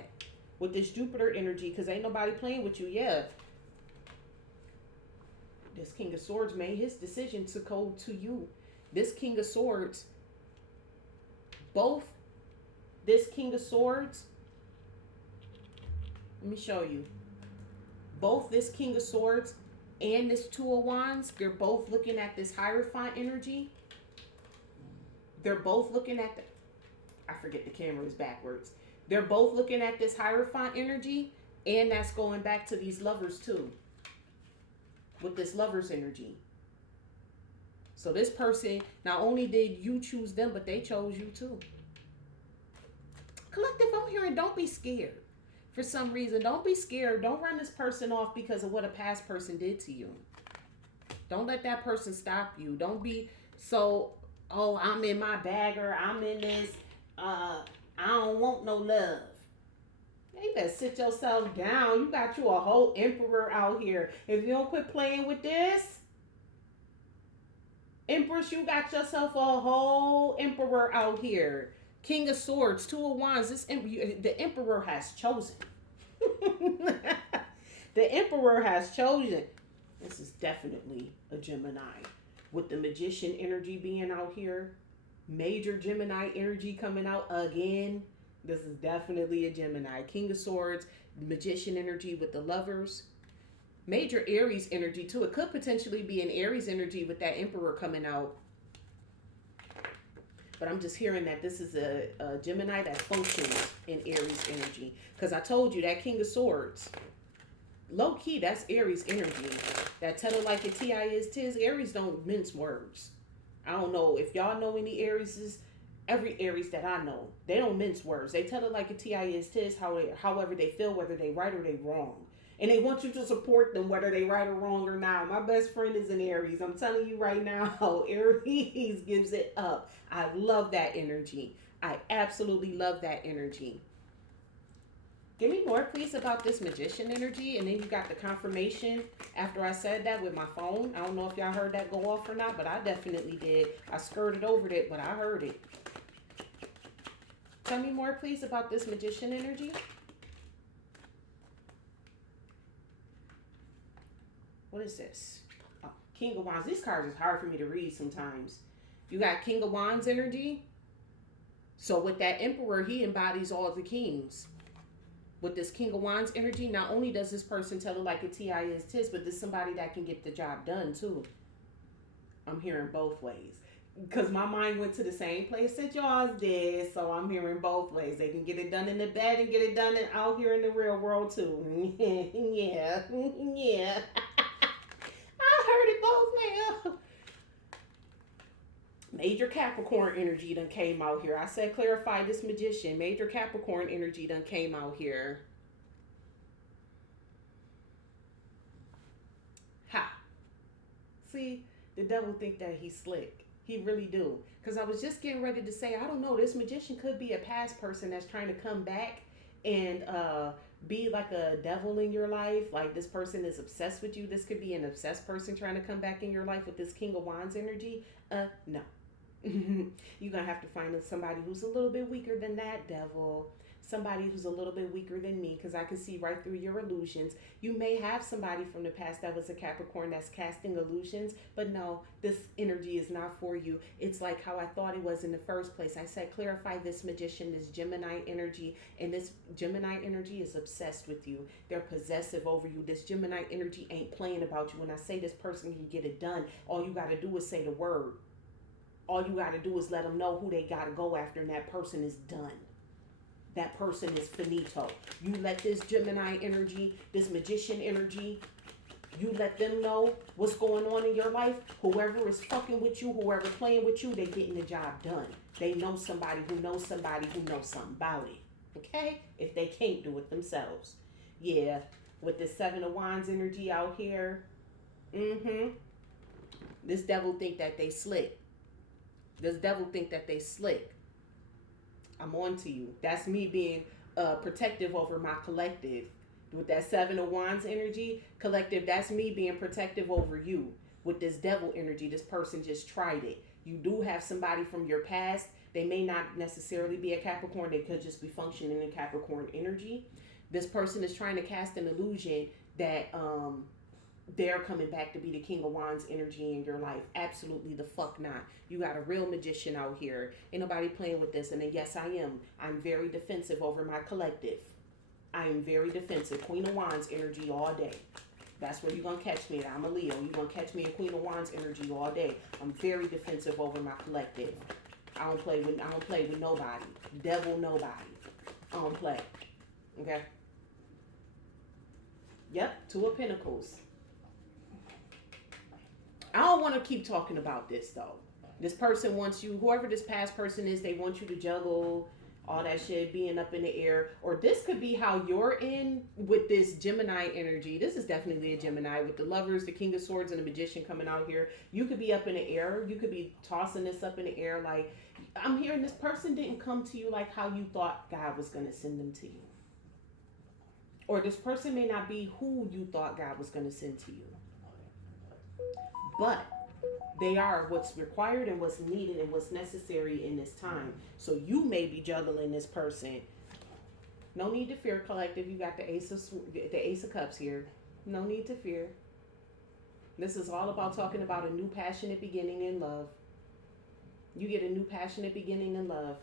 with this Jupiter energy, because ain't nobody playing with you. Yeah. This King of Swords made his decision to go to you. This King of Swords, both this King of Swords, let me show you. Both this King of Swords and this Two of Wands, they're both looking at this Hierophant energy. They're both looking at the, I forget the camera is backwards. They're both looking at this Hierophant energy, and that's going back to these Lovers too. With this Lover's energy. So this person, not only did you choose them, but they chose you too. Collective, I'm hearing don't be scared. For some reason, don't be scared. Don't run this person off because of what a past person did to you. Don't let that person stop you. Don't be so, oh, I'm in my bag, or I'm in this, I don't want no love. You better sit yourself down. You got you a whole emperor out here. If you don't quit playing with this, Empress, you got yourself a whole emperor out here. King of Swords, Two of Wands. The emperor has chosen. The emperor has chosen. This is definitely a Gemini. With the Magician energy being out here, major Gemini energy coming out again. This is definitely a Gemini. King of Swords, Magician energy with the Lovers. Major Aries energy too. It could potentially be an Aries energy with that Emperor coming out. But I'm just hearing that this is a Gemini that functions in Aries energy. Because I told you that King of Swords, low key, that's Aries energy. That tell it like a T.I. is tis. Aries don't mince words. I don't know if y'all know any Arieses. Every Aries that I know, they don't mince words. They tell it like a T.I. is tis, however they feel, whether they right or they wrong. And they want you to support them, whether they right or wrong or not. My best friend is an Aries. I'm telling you right now, Aries gives it up. I love that energy. I absolutely love that energy. Give me more, please, about this Magician energy. And then you got the confirmation after I said that with my phone. I don't know if y'all heard that go off or not, but I definitely did. I skirted over it, but I heard it. Tell me more, please, about this Magician energy. What is this? Oh, King of Wands. These cards is hard for me to read sometimes. You got King of Wands energy. So with that Emperor, he embodies all the kings. With this King of Wands energy, not only does this person tell it like a T.I. is tis, but there's somebody that can get the job done too. I'm hearing both ways. Because my mind went to the same place that y'all's did, so I'm hearing both ways. They can get it done in the bed and get it done out here in the real world too. Yeah, yeah. I heard it both ways. Major Capricorn energy done came out here. I said clarify this Magician. Major Capricorn energy done came out here. Ha. See, the devil think that he's slick. He really do. Because I was just getting ready to say, I don't know, this Magician could be a past person that's trying to come back and be like a devil in your life. Like this person is obsessed with you. This could be an obsessed person trying to come back in your life with this King of Wands energy. No. You're going to have to find somebody who's a little bit weaker than that, devil. Somebody who's a little bit weaker than me, because I can see right through your illusions. You may have somebody from the past that was a Capricorn that's casting illusions, but no, this energy is not for you. It's like how I thought it was in the first place. I said clarify this Magician, this Gemini energy, and this Gemini energy is obsessed with you. They're possessive over you. This Gemini energy ain't playing about you. When I say this person can get it done, all you got to do is say the word. All you got to do is let them know who they got to go after, and that person is done. That person is finito. You let this Gemini energy, this magician energy, you let them know what's going on in your life. Whoever is fucking with you, whoever playing with you, they getting the job done. They know somebody who knows somebody who knows something about it. Okay? If they can't do it themselves. Yeah, with the Seven of Wands energy out here, this devil think that they slick. This devil think that they slick. I'm on to you. That's me being protective over my collective. With that Seven of Wands energy, collective, that's me being protective over you. With this devil energy, this person just tried it. You do have somebody from your past. They may not necessarily be a Capricorn. They could just be functioning in Capricorn energy. This person is trying to cast an illusion that they're coming back to be the King of Wands energy in your life. Absolutely the fuck not. You got a real magician out here. Ain't nobody playing with this. And then yes, I am. I'm very defensive over my collective. I am very defensive. Queen of Wands energy all day. That's where you're going to catch me. I'm a Leo. You're going to catch me in Queen of Wands energy all day. I'm very defensive over my collective. I don't play with nobody. Devil nobody. I don't play. Okay? Yep, Two of Pentacles. I don't want to keep talking about this though. This person wants you, whoever this past person is, they want you to juggle all that shit, being up in the air. Or this could be how you're in with this Gemini energy. This is definitely a Gemini with the Lovers, the King of Swords, and the Magician coming out here. You could be up in the air. You could be tossing this up in the air like, I'm hearing this person didn't come to you like how you thought God was going to send them to you. Or this person may not be who you thought God was going to send to you. But they are what's required and what's needed and what's necessary in this time. So you may be juggling this person. No need to fear, collective. You got the Ace of Cups here. No need to fear. This is all about talking about a new passionate beginning in love. You get a new passionate beginning in love.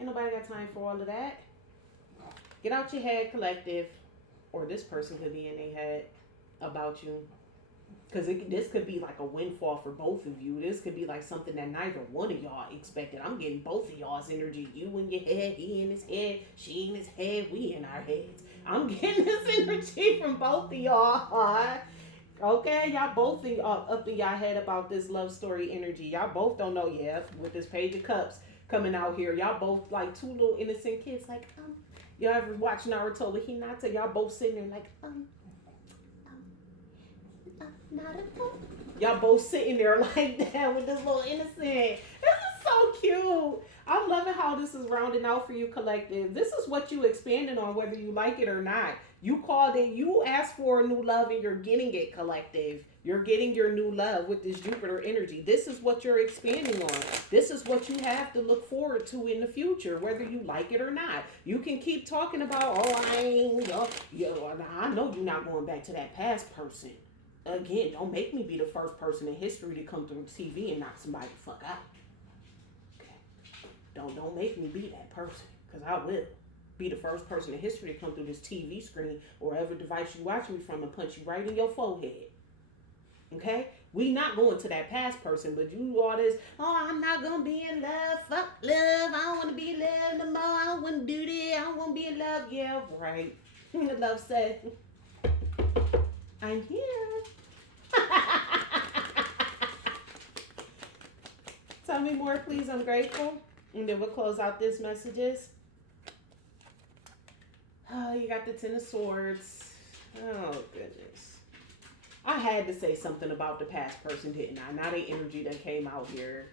Ain't nobody got time for all of that. Get out your head, collective. Or this person could be in their head about you. Because this could be like a windfall for both of you. This could be like something that neither one of y'all expected. I'm getting both of y'all's energy. You in your head, he in his head, she in his head, we in our heads. I'm getting this energy from both of y'all. Okay, y'all both up in y'all head about this love story energy. Y'all both don't know yet with this Page of Cups coming out here. Y'all both like two little innocent kids like, y'all ever watch Naruto with Hinata? Y'all both sitting there like, Naruto. Y'all both sitting there like that with this little innocent. This is so cute. I'm loving how this is rounding out for you, collective. This is what you expanding on, whether you like it or not. You called it, you asked for a new love and you're getting it, collective. You're getting your new love with this Jupiter energy. This is what you're expanding on. This is what you have to look forward to in the future, whether you like it or not. You can keep talking about, I know you're not going back to that past person. Again, don't make me be the first person in history to come through TV and knock somebody the fuck out. Okay. Don't make me be that person, because I will be the first person in history to come through this TV screen or whatever device you watch me from and punch you right in your forehead. Okay? We not going to that past person, but you all this, I'm not going to be in love, fuck love, I don't want to be in love no more, I don't want to do this, I don't want to be in love. Yeah, right. Love said, I'm here. Tell me more, please. I'm grateful. And then we'll close out this messages. Oh, you got the Ten of Swords. Oh, goodness. I had to say something about the past person, didn't I? Now the energy that came out here.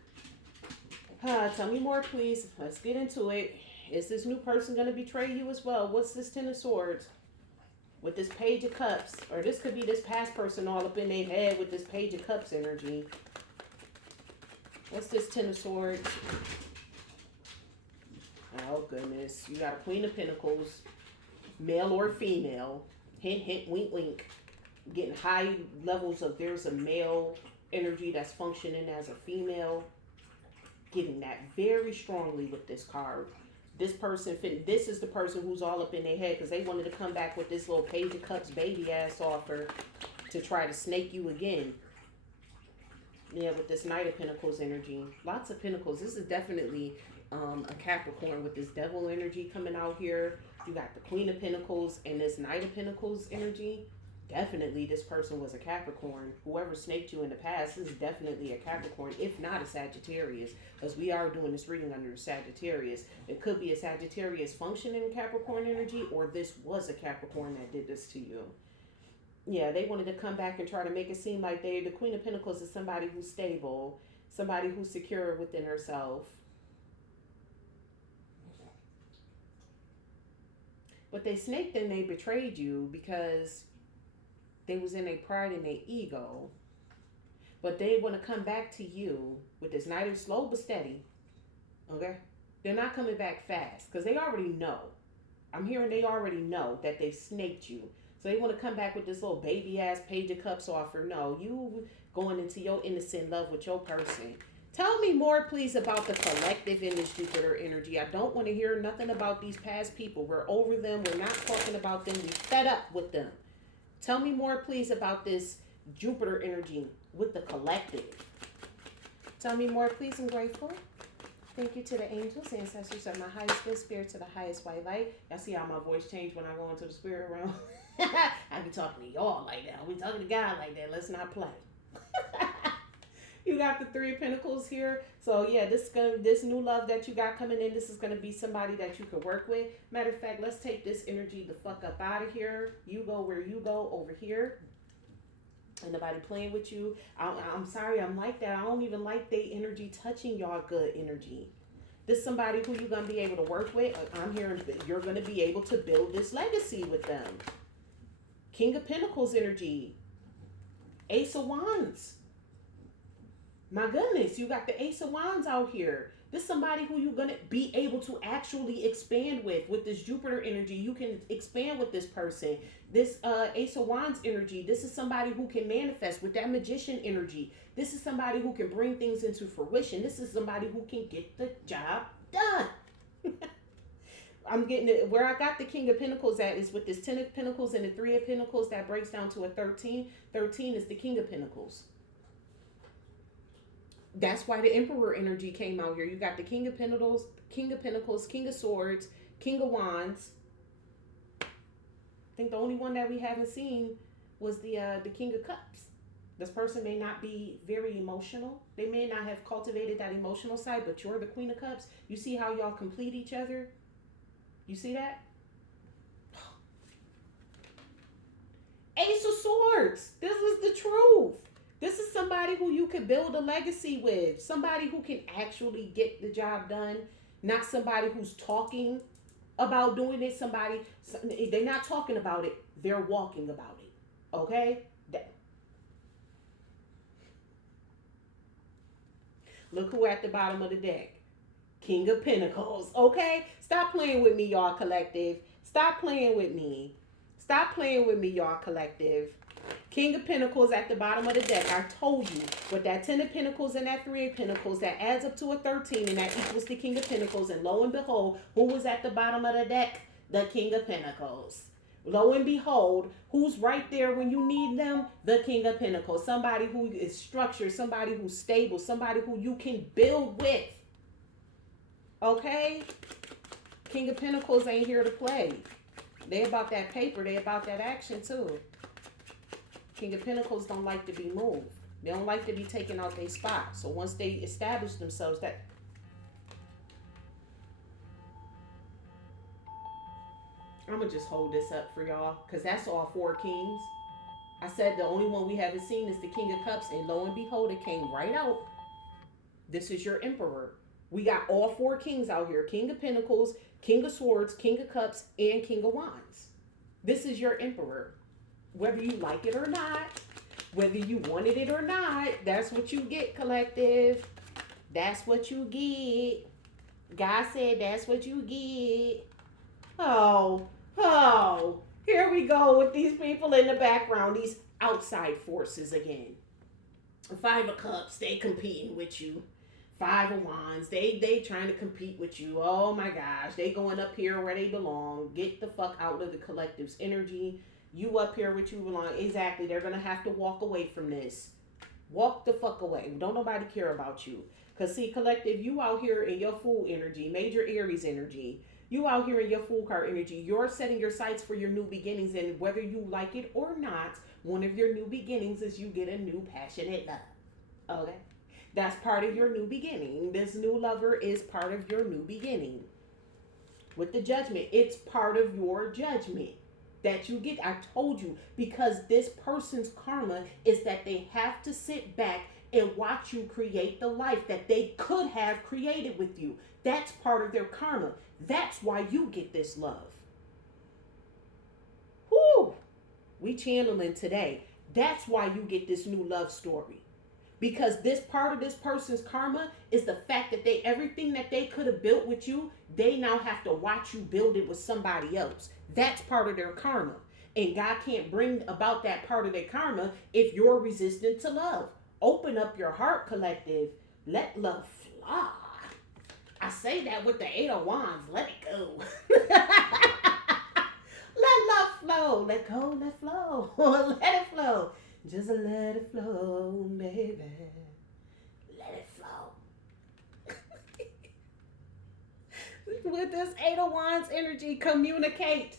Tell me more, please. Let's get into it. Is this new person going to betray you as well? What's this Ten of Swords? With this Page of Cups. Or this could be this past person all up in their head with this Page of Cups energy. What's this Ten of Swords? Oh, goodness. You got a Queen of Pentacles. Male or female. Hint, hint, wink, wink. Getting high levels of there's a male energy that's functioning as a female. Getting that very strongly with this card. This person, this is the person who's all up in their head because they wanted to come back with this little Page of Cups baby ass offer to try to snake you again. Yeah, with this Knight of Pentacles energy. Lots of Pentacles. This is definitely a Capricorn with this Devil energy coming out here. You got the Queen of Pentacles and this Knight of Pentacles energy. Definitely this person was a Capricorn. Whoever snaked you in the past is definitely a Capricorn, if not a Sagittarius. Because we are doing this reading under Sagittarius. It could be a Sagittarius functioning in Capricorn energy, or this was a Capricorn that did this to you. Yeah, they wanted to come back and try to make it seem like the Queen of Pentacles is somebody who's stable, somebody who's secure within herself. But they snaked and they betrayed you because they was in their pride and their ego. But they want to come back to you with this Knight of slow but steady. Okay? They're not coming back fast because they already know. I'm hearing they already know that they snaked you. So they want to come back with this little baby ass Page of Cups offer. No, you going into your innocent love with your person. Tell me more, please, about the collective in this Jupiter energy. I don't want to hear nothing about these past people. We're over them. We're not talking about them. We're fed up with them. Tell me more, please, about this Jupiter energy with the collective. Tell me more, please. I'm grateful. Thank you to the angels, ancestors of my highest good, spirit to the highest white light. Y'all see how my voice changed when I go into the spirit realm? I be talking to y'all like that. We talking to God like that. Let's not play. You got the Three of Pentacles here. So yeah, this new love that you got coming in, this is gonna be somebody that you could work with. Matter of fact, let's take this energy the fuck up out of here. You go where you go over here. Ain't nobody playing with you. I'm sorry, I'm like that. I don't even like the energy touching y'all good energy. This is somebody who you're gonna be able to work with. I'm hearing you're gonna be able to build this legacy with them. King of Pentacles energy. Ace of Wands. My goodness, you got the Ace of Wands out here. This is somebody who you're going to be able to actually expand with this Jupiter energy. You can expand with this person. This Ace of Wands energy, this is somebody who can manifest with that Magician energy. This is somebody who can bring things into fruition. This is somebody who can get the job done. I'm getting it. Where I got the King of Pentacles at is with this 10 of Pentacles and the 3 of Pentacles that breaks down to a 13. 13 is the King of Pentacles. That's why the Emperor energy came out here. You got the King of Pentacles, King of Swords, King of Wands. I think the only one that we haven't seen was the King of Cups. This person may not be very emotional. They may not have cultivated that emotional side, but you're the Queen of Cups. You see how y'all complete each other? You see that? Ace of Swords. This is the truth. This is somebody who you can build a legacy with. Somebody who can actually get the job done. Not somebody who's talking about doing it. Somebody, they're not talking about it. They're walking about it. Okay? Look who at the bottom of the deck. King of Pentacles. Okay? Stop playing with me, y'all collective. Stop playing with me. Stop playing with me, y'all collective. King of Pentacles at the bottom of the deck. I told you, with that 10 of Pentacles and that 3 of Pentacles, that adds up to a 13, and that equals the King of Pentacles. And lo and behold, who was at the bottom of the deck? The King of Pentacles. Lo and behold, who's right there when you need them? The King of Pentacles. Somebody who is structured, somebody who's stable, somebody who you can build with. Okay? King of Pentacles ain't here to play. They about that paper. They about that action too. King of Pentacles don't like to be moved. They don't like to be taken out their spot. So once they establish themselves, that I'm gonna just hold this up for y'all because that's all 4 kings. I said the only one we haven't seen is the King of Cups, and lo and behold, it came right out. This is your Emperor. We got all 4 kings out here. King of Pentacles, King of Swords, King of Cups, and King of Wands. This is your Emperor. Whether you like it or not, whether you wanted it or not, that's what you get, collective. That's what you get. God said that's what you get. Oh, here we go with these people in the background, these outside forces again. 5 of Cups, they competing with you. 5 of Wands, they trying to compete with you. Oh my gosh, they going up here where they belong. Get the fuck out of the collective's energy. You up here with you belong. Exactly. They're going to have to walk away from this. Walk the fuck away. Don't nobody care about you. Cause see, collective, you out here in your Fool energy, major Aries energy. You out here in your Fool card energy. You're setting your sights for your new beginnings, and whether you like it or not, one of your new beginnings is you get a new passionate love. Okay, that's part of your new beginning. This new lover is part of your new beginning. With the Judgment, it's part of your judgment that you get. I told you, because this person's karma is that they have to sit back and watch you create the life that they could have created with you. That's part of their karma. That's why you get this love. Whoo! We channeling today. That's why you get this new love story. Because this part of this person's karma is the fact that they, everything that they could have built with you, they now have to watch you build it with somebody else. That's part of their karma. And God can't bring about that part of their karma if you're resistant to love. Open up your heart, collective. Let love fly. I say that with the Eight of Wands. Let it go. Let love flow. Let go, let flow. Let it flow. Just let it flow, baby. Let it flow. With this Eight of Wands energy, communicate.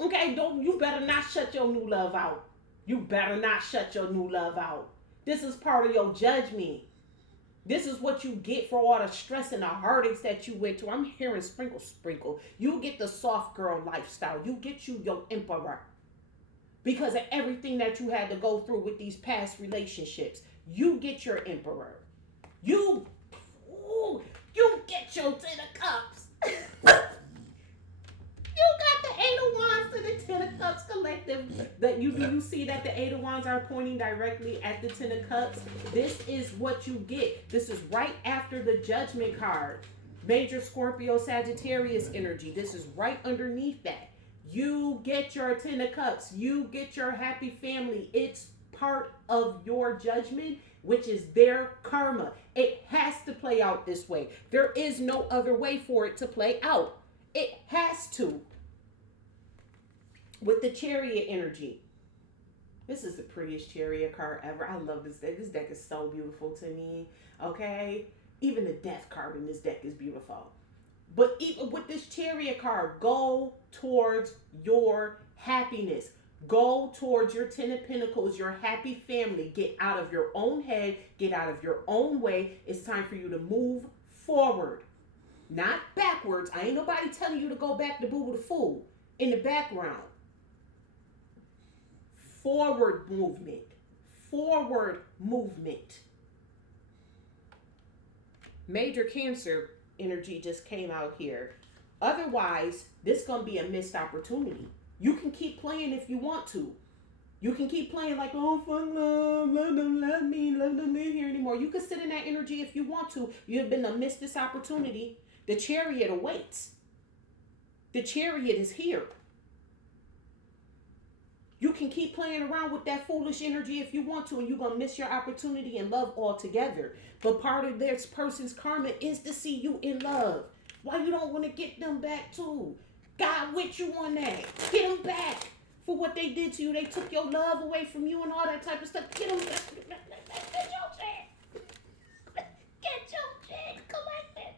Okay, you better not shut your new love out. You better not shut your new love out. This is part of your judgment. This is what you get for all the stress and the heartaches that you went to. I'm hearing sprinkle, sprinkle. You get the soft girl lifestyle. You get you your emperor. Because of everything that you had to go through with these past relationships. You get your emperor. You get your 10 of cups. You got the Eight of Wands to the 10 of Cups, collective. That you see that the Eight of Wands are pointing directly at the 10 of Cups. This is what you get. This is right after the Judgment card. Major Scorpio Sagittarius energy. This is right underneath that. You get your 10 of Cups. You get your happy family. It's part of your judgment, which is their karma. It has to play out this way. There is no other way for it to play out. It has to. With the Chariot energy. This is the prettiest Chariot card ever. I love this deck. This deck is so beautiful to me. Okay? Even the Death card in this deck is beautiful. But even with this Chariot card, go towards your happiness. Go towards your 10 of Pentacles, your happy family. Get out of your own head. Get out of your own way. It's time for you to move forward. Not backwards. I ain't nobody telling you to go back to Boo the Fool in the background. Forward movement. Forward movement. Major Cancer energy just came out here. Otherwise, this gonna be a missed opportunity. You can keep playing if you want to. You can keep playing like, oh, fun love, let them love me, let them be here anymore. You can sit in that energy if you want to. You have been to miss this opportunity. The Chariot awaits. The Chariot is here. You can keep playing around with that foolish energy if you want to, and you're going to miss your opportunity in love altogether. But part of this person's karma is to see you in love. Why you don't want to get them back too? God with you on that. Get them back for what they did to you. They took your love away from you and all that type of stuff. Get them back. Get your shit. Get your shit. Collect it.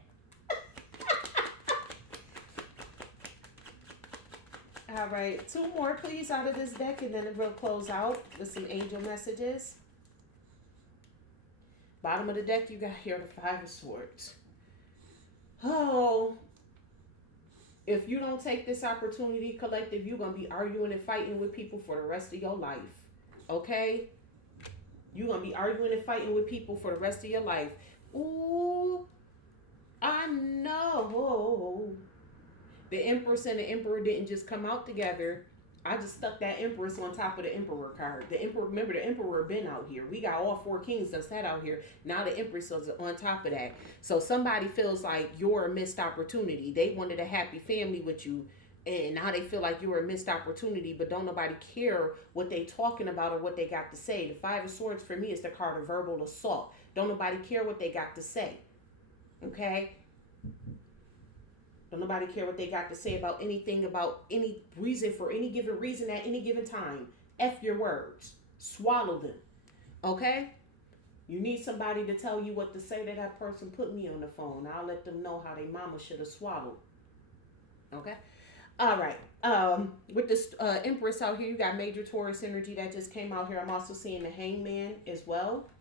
All right, 2 more please out of this deck, and then we'll close out with some angel messages. Bottom of the deck, you got here the 5 of Swords. Oh, if you don't take this opportunity, collective, you're going to be arguing and fighting with people for the rest of your life. Okay? You're going to be arguing and fighting with people for the rest of your life. Ooh, I know. The Empress and the Emperor didn't just come out together. I just stuck that Empress on top of the Emperor card. The Emperor, remember the Emperor been out here. We got all 4 kings that sat out here. Now the Empress is on top of that. So somebody feels like you're a missed opportunity. They wanted a happy family with you, and now they feel like you're a missed opportunity, but don't nobody care what they talking about or what they got to say. The 5 of Swords for me is the card of verbal assault. Don't nobody care what they got to say. Okay? Don't nobody care what they got to say about anything, about any reason, for any given reason at any given time. F your words. Swallow them. Okay? You need somebody to tell you what to say to that person. Put me on the phone. I'll let them know how their mama should have swallowed. Okay. All right. With this Empress out here, you got major Taurus energy that just came out here. I'm also seeing the Hangman as well.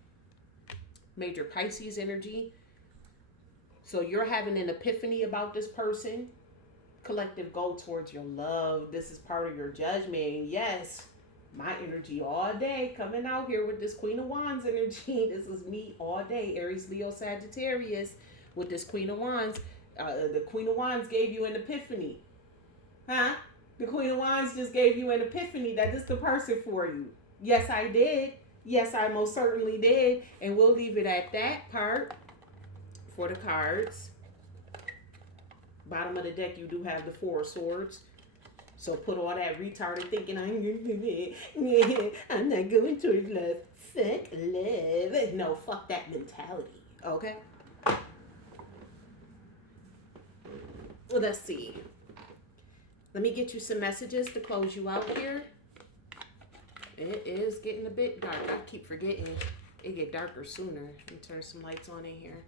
Major Pisces energy. So you're having an epiphany about this person. Collective, go towards your love. This is part of your judgment. Yes, my energy all day coming out here with this Queen of Wands energy. This is me all day. Aries, Leo, Sagittarius with this Queen of Wands. The Queen of Wands gave you an epiphany. Huh? The Queen of Wands just gave you an epiphany that this is the person for you. Yes, I did. Yes, I most certainly did. And we'll leave it at that part for the cards. Bottom of the deck, you do have the Four of Swords. So put all that retarded thinking, I'm not going towards love. Fuck love. No, fuck that mentality. Okay? Well, let's see. Let me get you some messages to close you out here. It is getting a bit dark. I keep forgetting it get darker sooner. Let me turn some lights on in here.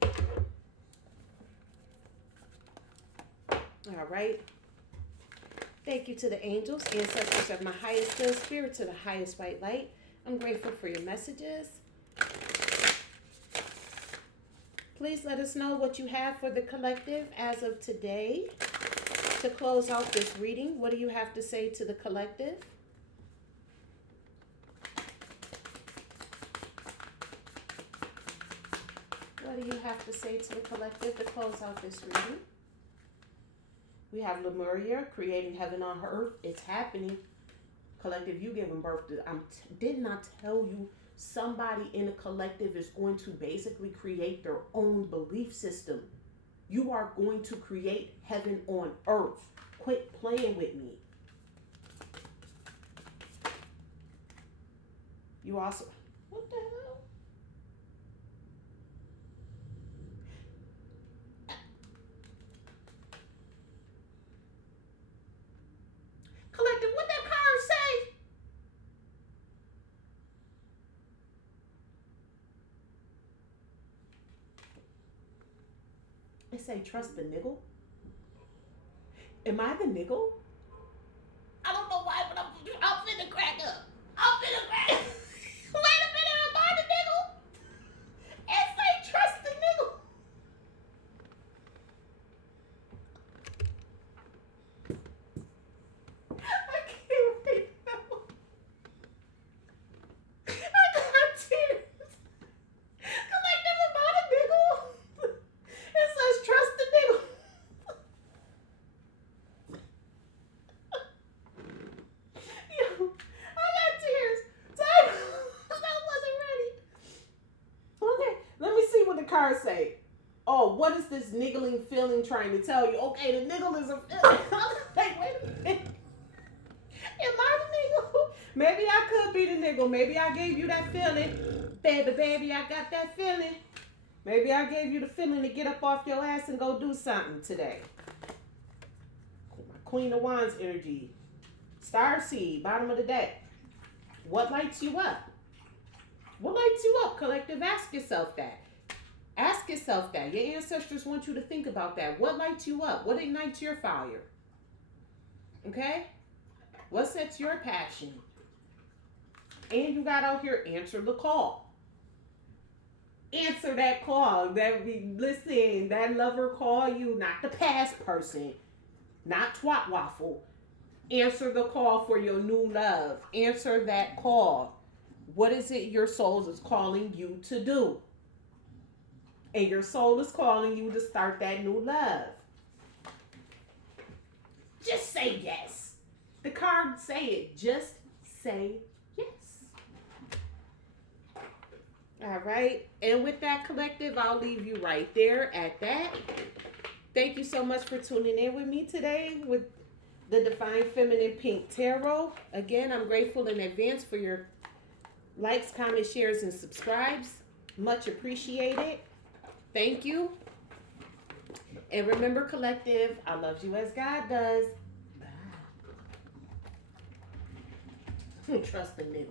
All right. Thank you to the angels, ancestors of my highest good, spirit to the highest white light. I'm grateful for your messages. Please let us know what you have for the collective as of today. To close out this reading, what do you have to say to the collective? What do you have to say to the collective to close out this reading? We have Lemuria creating heaven on earth. It's happening. Collective, you giving birth to. Did not tell you somebody in a collective is going to basically create their own belief system. You are going to create heaven on earth. Quit playing with me. You also. What the hell? Collective, what that card say? It say trust the niggle. Am I the niggle? I don't know why, but I'm finna crack up. I'm finna crack up. Wait a minute, am I the niggle? It say trust the niggle. I can't wait now. I got tears. Collective, am I the niggle? It says trust the niggle. Yo, I got tears. Time. That wasn't ready. Okay, let me see what the cards say. Oh, what is this niggling feeling trying to tell you? Okay, the niggle is a feeling. Like, wait a minute. Am I the niggle? Maybe I could be the niggle. Maybe I gave you that feeling. Baby, I got that feeling. Maybe I gave you the feeling to get up off your ass and go do something today. Queen of Wands energy. Star seed, bottom of the deck. What lights you up? What lights you up, collective? Ask yourself that. Ask yourself that. Your ancestors want you to think about that. What lights you up? What ignites your fire? Okay? What sets your passion? And you got out here, answer the call. Answer that call. Listen, that lover call you, not the past person, not twat waffle. Answer the call for your new love. Answer that call. What is it your soul is calling you to do? And your soul is calling you to start that new love. Just say yes. The cards say it. Just say yes. All right. And with that, collective, I'll leave you right there at that. Thank you so much for tuning in with me today with the Divine Feminine Pink Tarot. Again, I'm grateful in advance for your likes, comments, shares, and subscribes. Much appreciated. Thank you. And remember, collective, I love you as God does. Bye. Trust the nigga.